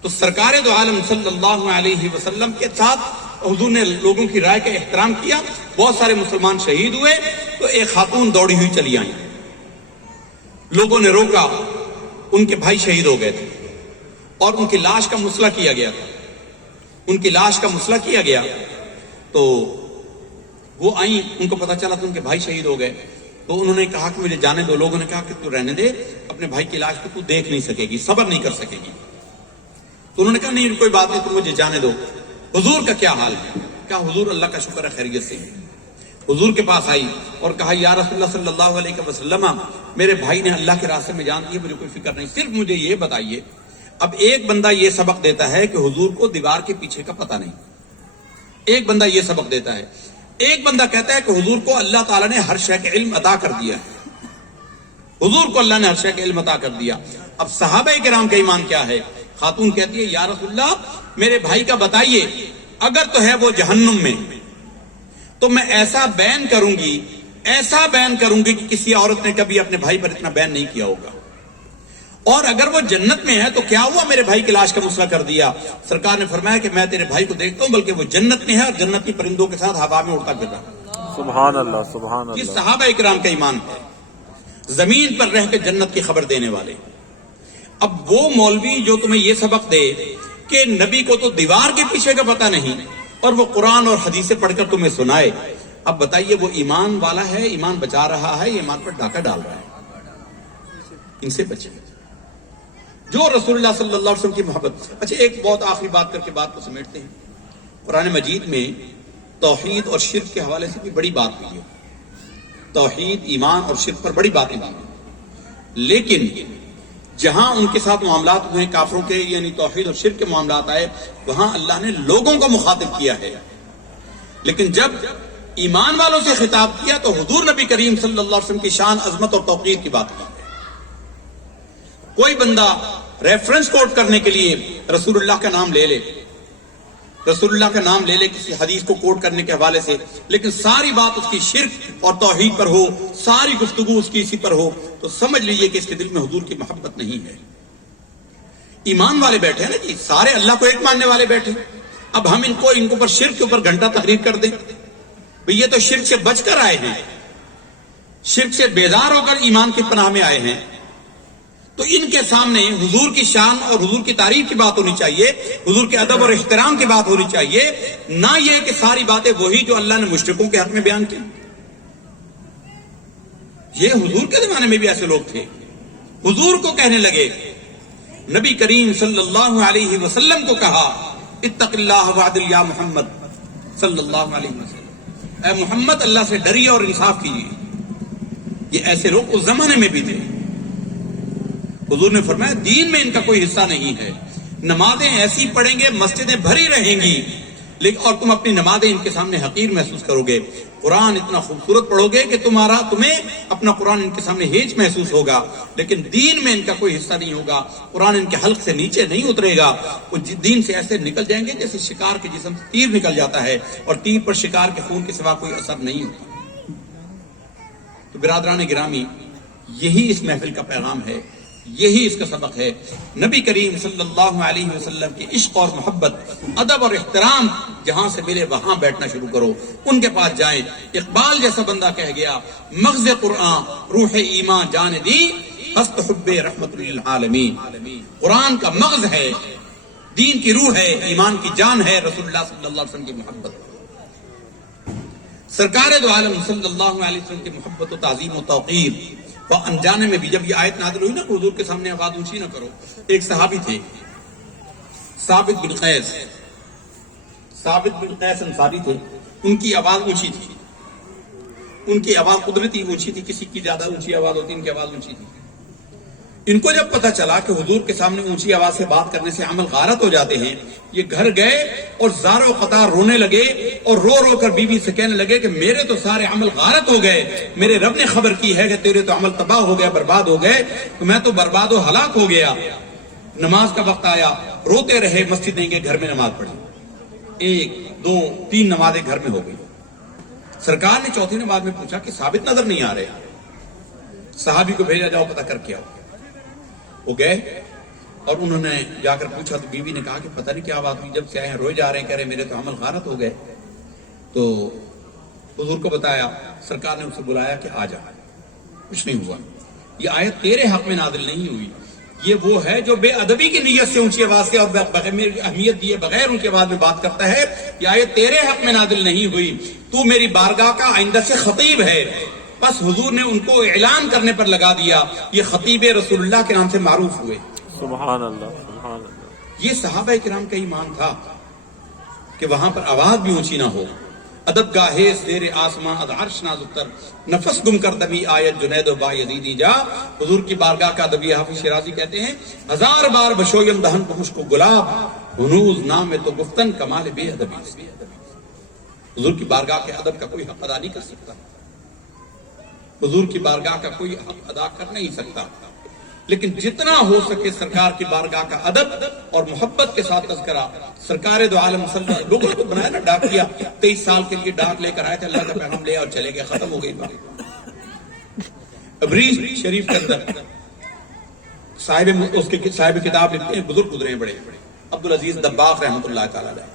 تو سرکار دو عالم صلی اللہ علیہ وسلم کے ساتھ حضور نے لوگوں کی رائے کا احترام کیا. بہت سارے مسلمان شہید ہوئے تو ایک خاتون دوڑی ہوئی چلی آئیں. لوگوں نے روکا، ان کے بھائی شہید ہو گئے تھے اور ان کی لاش کا مسئلہ کیا گیا تھا. ان کی لاش کا مسئلہ کیا گیا تو وہ آئیں، ان کو پتا چلا تھا ان کے بھائی شہید ہو گئے، تو انہوں نے کہا کہ مجھے جانے دو. لوگوں نے کہا کہ تو رہنے دے، اپنے بھائی کی لاش کو تو دیکھ نہیں سکے گی، صبر نہیں کر سکے گی. تو انہوں نے کہا نہیں کوئی بات نہیں، تم مجھے جانے دو. حضور کا کیا حال ہے؟ کہا حضور اللہ کا شکر ہے خیریت سے. حضور کے پاس آئی اور کہا یا رسول اللہ صلی اللہ علیہ وسلم، میرے بھائی نے اللہ کے راستے میں جان دی ہے، مجھے کوئی فکر نہیں، صرف مجھے یہ بتائیے. اب ایک بندہ یہ سبق دیتا ہے کہ حضور کو دیوار کے پیچھے کا پتہ نہیں، ایک بندہ یہ سبق دیتا ہے. ایک بندہ کہتا ہے کہ حضور کو اللہ تعالیٰ نے ہر شے کا علم عطا کر دیا ہے، حضور کو اللہ نے ہر شے کا علم عطا کر دیا. اب صحابہ کرام کا ایمان کیا ہے؟ خاتون کہتی ہے یا رسول اللہ میرے بھائی کا بتائیے، اگر تو ہے وہ جہنم میں تو میں ایسا بین کروں گی، ایسا بین کروں گی کہ کسی عورت نے کبھی اپنے بھائی پر اتنا بین نہیں کیا ہوگا، اور اگر وہ جنت میں ہے تو کیا ہوا میرے بھائی کی لاش کا مسئلہ کر دیا. سرکار نے فرمایا کہ میں تیرے بھائی کو دیکھتا ہوں، بلکہ وہ جنت میں ہے اور جنت کی پرندوں کے ساتھ ہوا میں اڑتا پھر رہا. سبحان اللہ سبحان یہ اللہ. صحابہ کرام کا ایمان ہے، زمین پر رہ کے جنت کی خبر دینے والے. اب وہ مولوی جو تمہیں یہ سبق دے کہ نبی کو تو دیوار کے پیچھے کا پتہ نہیں، اور وہ قرآن اور حدیثیں پڑھ کر تمہیں سنائے، اب بتائیے وہ ایمان والا ہے، ایمان بچا رہا ہے، ایمان پر ڈاکہ ڈال رہا ہے؟ ان سے بچے جو رسول اللہ صلی اللہ علیہ وسلم کی محبت. اچھا ایک بہت آخری بات کر کے بات کو سمیٹتے ہیں. قرآن مجید میں توحید اور شرک کے حوالے سے بھی بڑی بات ہوئی ہے، توحید ایمان اور شرک پر بڑی باتیں ہوئی ہیں، لیکن جہاں ان کے ساتھ معاملات ہوئے کافروں کے، یعنی توحید اور شرک کے معاملات آئے، وہاں اللہ نے لوگوں کو مخاطب کیا ہے. لیکن جب ایمان والوں سے خطاب کیا تو حضور نبی کریم صلی اللہ علیہ وسلم کی شان، عظمت اور توقیر کی بات کی. کوئی بندہ ریفرنس کوٹ کرنے کے لیے رسول اللہ کا نام لے لے، رسول اللہ کا نام لے لے کسی حدیث کو کوٹ کرنے کے حوالے سے، لیکن ساری بات اس کی شرک اور توحید پر ہو، ساری گفتگو اس کی اسی پر ہو، تو سمجھ لیجئے کہ اس کے دل میں حضور کی محبت نہیں ہے. ایمان والے بیٹھے ہیں نا جی، سارے اللہ کو ایک ماننے والے بیٹھے. اب ہم ان کو پر شرک کے اوپر گھنٹہ تقریر کر دیں، بھئی یہ تو شرک سے بچ کر آئے ہیں، شرک سے بیزار ہو کر ایمان کی پناہ میں آئے ہیں. تو ان کے سامنے حضور کی شان اور حضور کی تعریف کی بات ہونی چاہیے، حضور کے ادب اور احترام کی بات ہونی چاہیے، نہ یہ کہ ساری باتیں وہی جو اللہ نے مشرکوں کے حق میں بیان کی. یہ حضور کے زمانے میں بھی ایسے لوگ تھے، حضور کو کہنے لگے. نبی کریم صلی اللہ علیہ وسلم کو کہا اتق اللہ وعدل یا محمد صلی اللہ علیہ وسلم، اے محمد اللہ سے ڈریے اور انصاف کیجیے. یہ ایسے لوگ اس زمانے میں بھی تھے. حضور نے فرمایا دین میں ان کا کوئی حصہ نہیں ہے، نمازیں ایسی پڑھیں گے، مسجدیں بھری رہیں گی، لیکن اور تم اپنی نمازیں ان کے سامنے حقیر محسوس کرو گے. قرآن اتنا خوبصورت پڑھو گے کہ تمہیں اپنا قرآن ان کے سامنے ہیچ محسوس ہوگا، لیکن دین میں ان کا کوئی حصہ نہیں ہوگا. قرآن ان کے حلق سے نیچے نہیں اترے گا. وہ دین سے ایسے نکل جائیں گے جیسے شکار کے جسم سے تیر نکل جاتا ہے، اور تیر پر شکار کے خون کے سوا کوئی اثر نہیں ہوتا. تو برادران گرامی، یہی اس محفل کا پیغام ہے، یہی اس کا سبق ہے. نبی کریم صلی اللہ علیہ وسلم کی عشق اور محبت، ادب اور احترام جہاں سے ملے وہاں بیٹھنا شروع کرو، ان کے پاس جائیں. اقبال جیسا بندہ کہہ گیا مغز قرآن روح ایمان جان دی ہست حب رحمت للعالمین. قرآن کا مغز ہے، دین کی روح ہے، ایمان کی جان ہے رسول اللہ صلی اللہ علیہ وسلم کی محبت. سرکار دو عالم صلی اللہ علیہ وسلم کی محبت و تعظیم و توقیر وہ انجانے میں بھی جب یہ آیت نازل ہوئی نا کہ حضور کے سامنے آواز اونچی نہ کرو. ایک صحابی تھے ثابت بن قیس انصاری تھے. ان کی آواز اونچی تھی، ان کی آواز قدرتی اونچی تھی، کسی کی زیادہ اونچی آواز ہوتی، ان کی آواز اونچی تھی. ان کو جب پتا چلا کہ حضور کے سامنے اونچی آواز سے بات کرنے سے عمل غارت ہو جاتے ہیں، یہ گھر گئے اور زار و قطار رونے لگے اور رو رو کر بیوی سے کہنے لگے کہ میرے تو سارے عمل غارت ہو گئے، میرے رب نے خبر کی ہے کہ تیرے تو عمل تباہ ہو گیا، برباد ہو گئے، تو میں تو برباد و ہلاک ہو گیا. نماز کا وقت آیا، روتے رہے، مسجد نہیں گئے، گھر میں نماز پڑھی. 1 2 3 نمازیں گھر میں ہو گئی. سرکار نے چوتھی نماز میں پوچھا کہ ثابت نظر نہیں آ رہے. صحابی کو بھیجا جاؤ پتہ کر کے آؤ. وہ گئے اور انہوں نے جا کر پوچھا تو بیوی نے کہا کہ پتہ نہیں کیا بات ہوئی، جب سے آئے ہیں روئے جا رہے ہیں، کہہ رہے میرے تو عمل غارت ہو گئے. تو حضور کو بتایا، سرکار نے اسے بلایا کہ آ جا. کچھ نہیں ہوا، یہ آیت تیرے حق میں نازل نہیں ہوئی، یہ وہ ہے جو بے ادبی کی نیت سے اونچی آواز سے اور بغیر اہمیت دیے بغیر ان کی آواز میں بات کرتا ہے کہ آیت تیرے حق میں نازل نہیں ہوئی، تو میری بارگاہ کا آئندہ سے خطیب ہے۔ بس حضور نے ان کو اعلان کرنے پر لگا دیا، یہ خطیب رسول اللہ کے نام سے معروف ہوئے۔ سبحان اللہ، سبحان اللہ۔ یہ صحابہ کرام کا ایمان تھا کہ وہاں پر آواز بھی اونچی نہ ہو۔ ادب گاہے زیر آسماں از عرش نازک تر، نفس گم کر دبی آیت جنید و با یزیدی جا۔ حضور کی بارگاہ کا ادبی حافظ شیرازی کہتے ہیں، ہزار بار بشویم دہن کو خشک و گلاب، ہنوز نام ہے تو گفتن کمال بے ادبی۔ حضور کی بارگاہ کے ادب کا کوئی حق ادا نہیں کر سکتا، حضور کی بارگاہ کا کوئی حق ادا کر نہیں سکتا، لیکن جتنا ہو سکے سرکار کی بارگاہ کا ادب اور محبت کے ساتھ تذکرہ۔ سرکار دو عالم صلی اللہ علیہ وسلم لوگوں کو بنایا نا ڈاکیا، 23 سال کے لیے ڈاک لے کر آئے تھے، اللہ کا پیغام لے اور چلے گئے، ختم ہو گئی بات۔ ابریز شریف کے اندر صاحب کتاب لکھتے ہیں، بزرگ گزرے ہیں بڑے، عبدالعزیز دباغ رحمۃ اللہ تعالی علیہ،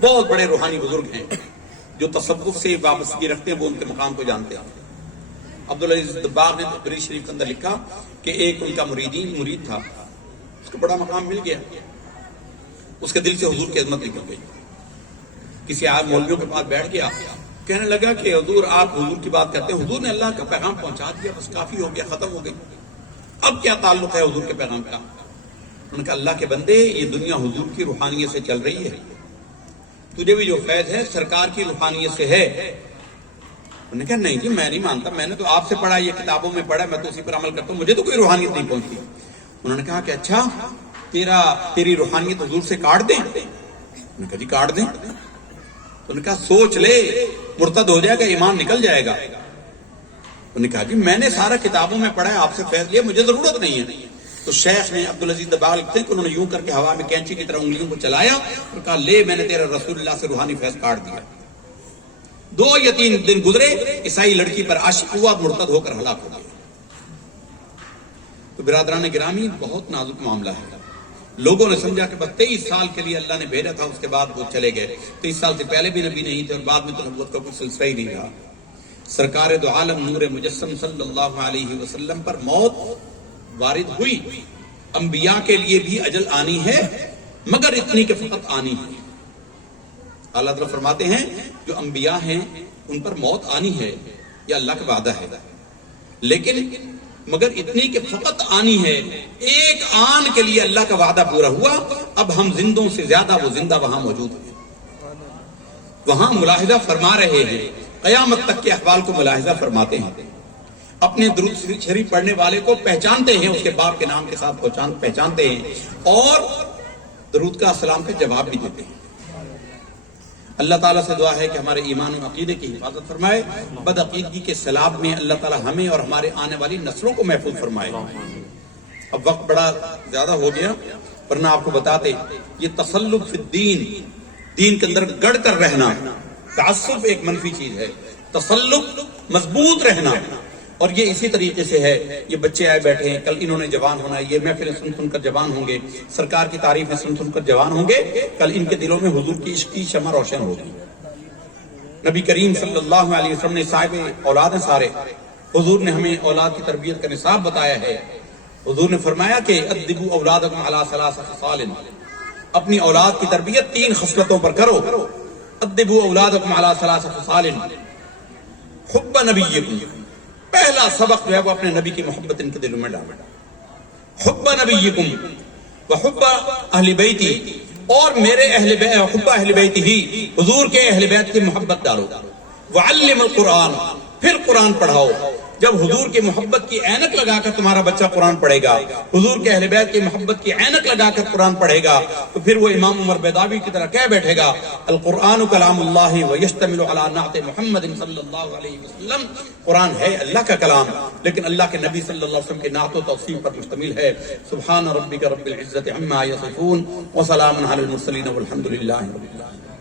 بہت بڑے روحانی بزرگ ہیں جو تصوف سے وابستگی رکھتے ہیں، وہ ان کے مقام کو جانتے ہیں۔ عبدالعزیز دباغ نے بریز شریف کے اندر لکھا کہ ایک ان کا مرید تھا، اس کو بڑا مقام مل گیا، اس کے دل سے حضور کی عظمت نکل گئی۔ کسی عالم مولویوں کے پاس بیٹھ گیا، کہنے لگا کہ حضور آپ حضور کی بات کرتے ہیں، حضور نے اللہ کا پیغام پہنچا دیا، بس کافی ہو گیا، ختم ہو گئی، اب کیا تعلق ہے حضور کے پیغام کا؟ انہوں نے کہا اللہ کے بندے، یہ دنیا حضور کی روحانیت سے چل رہی ہے، تجھے بھی جو فیض ہے سرکار کی روحانیت سے ہے۔ انہوں نے کہا نہیں جی میں نہیں مانتا، میں نے تو آپ سے پڑھا، یہ کتابوں میں پڑھا، میں تو اسی پر عمل کرتا ہوں، مجھے تو کوئی روحانیت نہیں پہنچتی۔ انہوں نے کہا کہ اچھا تیری روحانیت حضور سے کاٹ دیں؟ انہوں نے کہا جی کاٹ دیں۔ انہوں نے کہا سوچ لے، مرتد ہو جائے گا، ایمان نکل جائے گا۔ انہوں نے کہا جی میں نے سارا کتابوں میں پڑھا ہے، آپ سے فیض لیا، مجھے ضرورت نہیں ہے۔ تو شیخ نے عبدالعزیز دباغ لکھتے ہیں کہ انہوں نے یوں کر کے ہوا میں کینچی کی طرح انگلیوں کو چلایا اور کہا لے میں نے تیرا رسول اللہ سے روحانی فیض کاٹ دیا۔ 2 یا 3 دن گزرے، عیسائی لڑکی پر عاشق ہوا، مرتد ہو کر ہلاک ہو گیا۔ تو برادران گرامی بہت نازک معاملہ ہے۔ لوگوں نے سمجھا کہ بس 23 سال کے لیے اللہ نے بھیجا تھا، اس کے بعد وہ چلے گئے، 23 سال سے پہلے بھی نبی نہیں تھے اور بعد میں تو نبوت کا کوئی سلسلہ ہی نہیں رہا۔ سرکار دو عالم نور مجسم صلی اللہ علیہ وسلم پر موت وارد ہوئی۔ انبیاء کے لیے بھی اجل آنی ہے، مگر اتنی کہ فقط آنی ہے۔ اللہ تعالیٰ فرماتے ہیں جو انبیاء ہیں ان پر موت آنی ہے، یہ اللہ کا وعدہ ہے، لیکن مگر اتنی کہ فقط آنی ہے۔ ایک آن کے لیے اللہ کا وعدہ پورا ہوا، اب ہم زندوں سے زیادہ وہ زندہ وہاں موجود ہیں، وہاں ملاحظہ فرما رہے ہیں، قیامت تک کے احوال کو ملاحظہ فرماتے ہیں، اپنے درود شریف پڑھنے والے کو پہچانتے ہیں، اس کے باپ کے نام کے ساتھ پہچانتے ہیں اور درود کا سلام کا جواب بھی دیتے ہیں۔ اللہ تعالیٰ سے دعا ہے کہ ہمارے ایمان و عقیدے کی حفاظت فرمائے، بد عقیدگی کے سیلاب میں اللہ تعالیٰ ہمیں اور ہمارے آنے والی نسلوں کو محفوظ فرمائے۔ اب وقت بڑا زیادہ ہو گیا، ورنہ آپ کو بتاتے یہ تسلط فی الدین، دین کے اندر گڑ کر رہنا، تعصب ایک منفی چیز ہے، تسلط مضبوط رہنا، اور یہ اسی طریقے سے ہے۔ یہ بچے آئے بیٹھے ہیں، کل انہوں نے جوان ہونا ہے، یہ محفل سن کر جوان ہوں گے، سرکار کی تعریفیں سن کر جوان ہوں گے، کل ان کے دلوں میں حضور کی عشق کی شمع روشن ہوگی۔ نبی کریم صلی اللہ علیہ وسلم نے صاحب اولاد ہیں سارے، حضور نے ہمیں اولاد کی تربیت کا نصاب بتایا ہے۔ حضور نے فرمایا کہ ادبوا اولادکم علی 3 خصال، اپنی اولاد کی تربیت 3 خصلتوں پر کرو۔ ادبوا اولادکم علی 3 خصال، حب نبیکم، پہلا سبق جو ہے وہ اپنے نبی کی محبت ان کے دلوں میں ڈالو، حب نبیکم وحب اہل بیتی، اور میرے حب اہل بیتی ہی، حضور کے اہل بیت کی محبت ڈالو، وعلم القرآن، پھر قرآن پڑھاؤ۔ جب حضور کی محبت کی عینک لگا کر تمہارا بچہ قرآن پڑھے گا، حضور کے اہل بیت کی محبت کی عینک لگا کر قرآن پڑھے گا، تو پھر وہ امام عمر بیضاوی کی طرح کہہ بیٹھے گا القرآن کلام اللہ ویشتمل علی نعت محمد صلی اللہ علیہ وسلم، قرآن ہے اللہ کا کلام لیکن اللہ کے نبی صلی اللہ علیہ وسلم کے نعت و توصیف پر مشتمل ہے۔ سبحان ربک رب العزت عما یصفون وسلام علی المرسلین والحمد للہ رب العالمین۔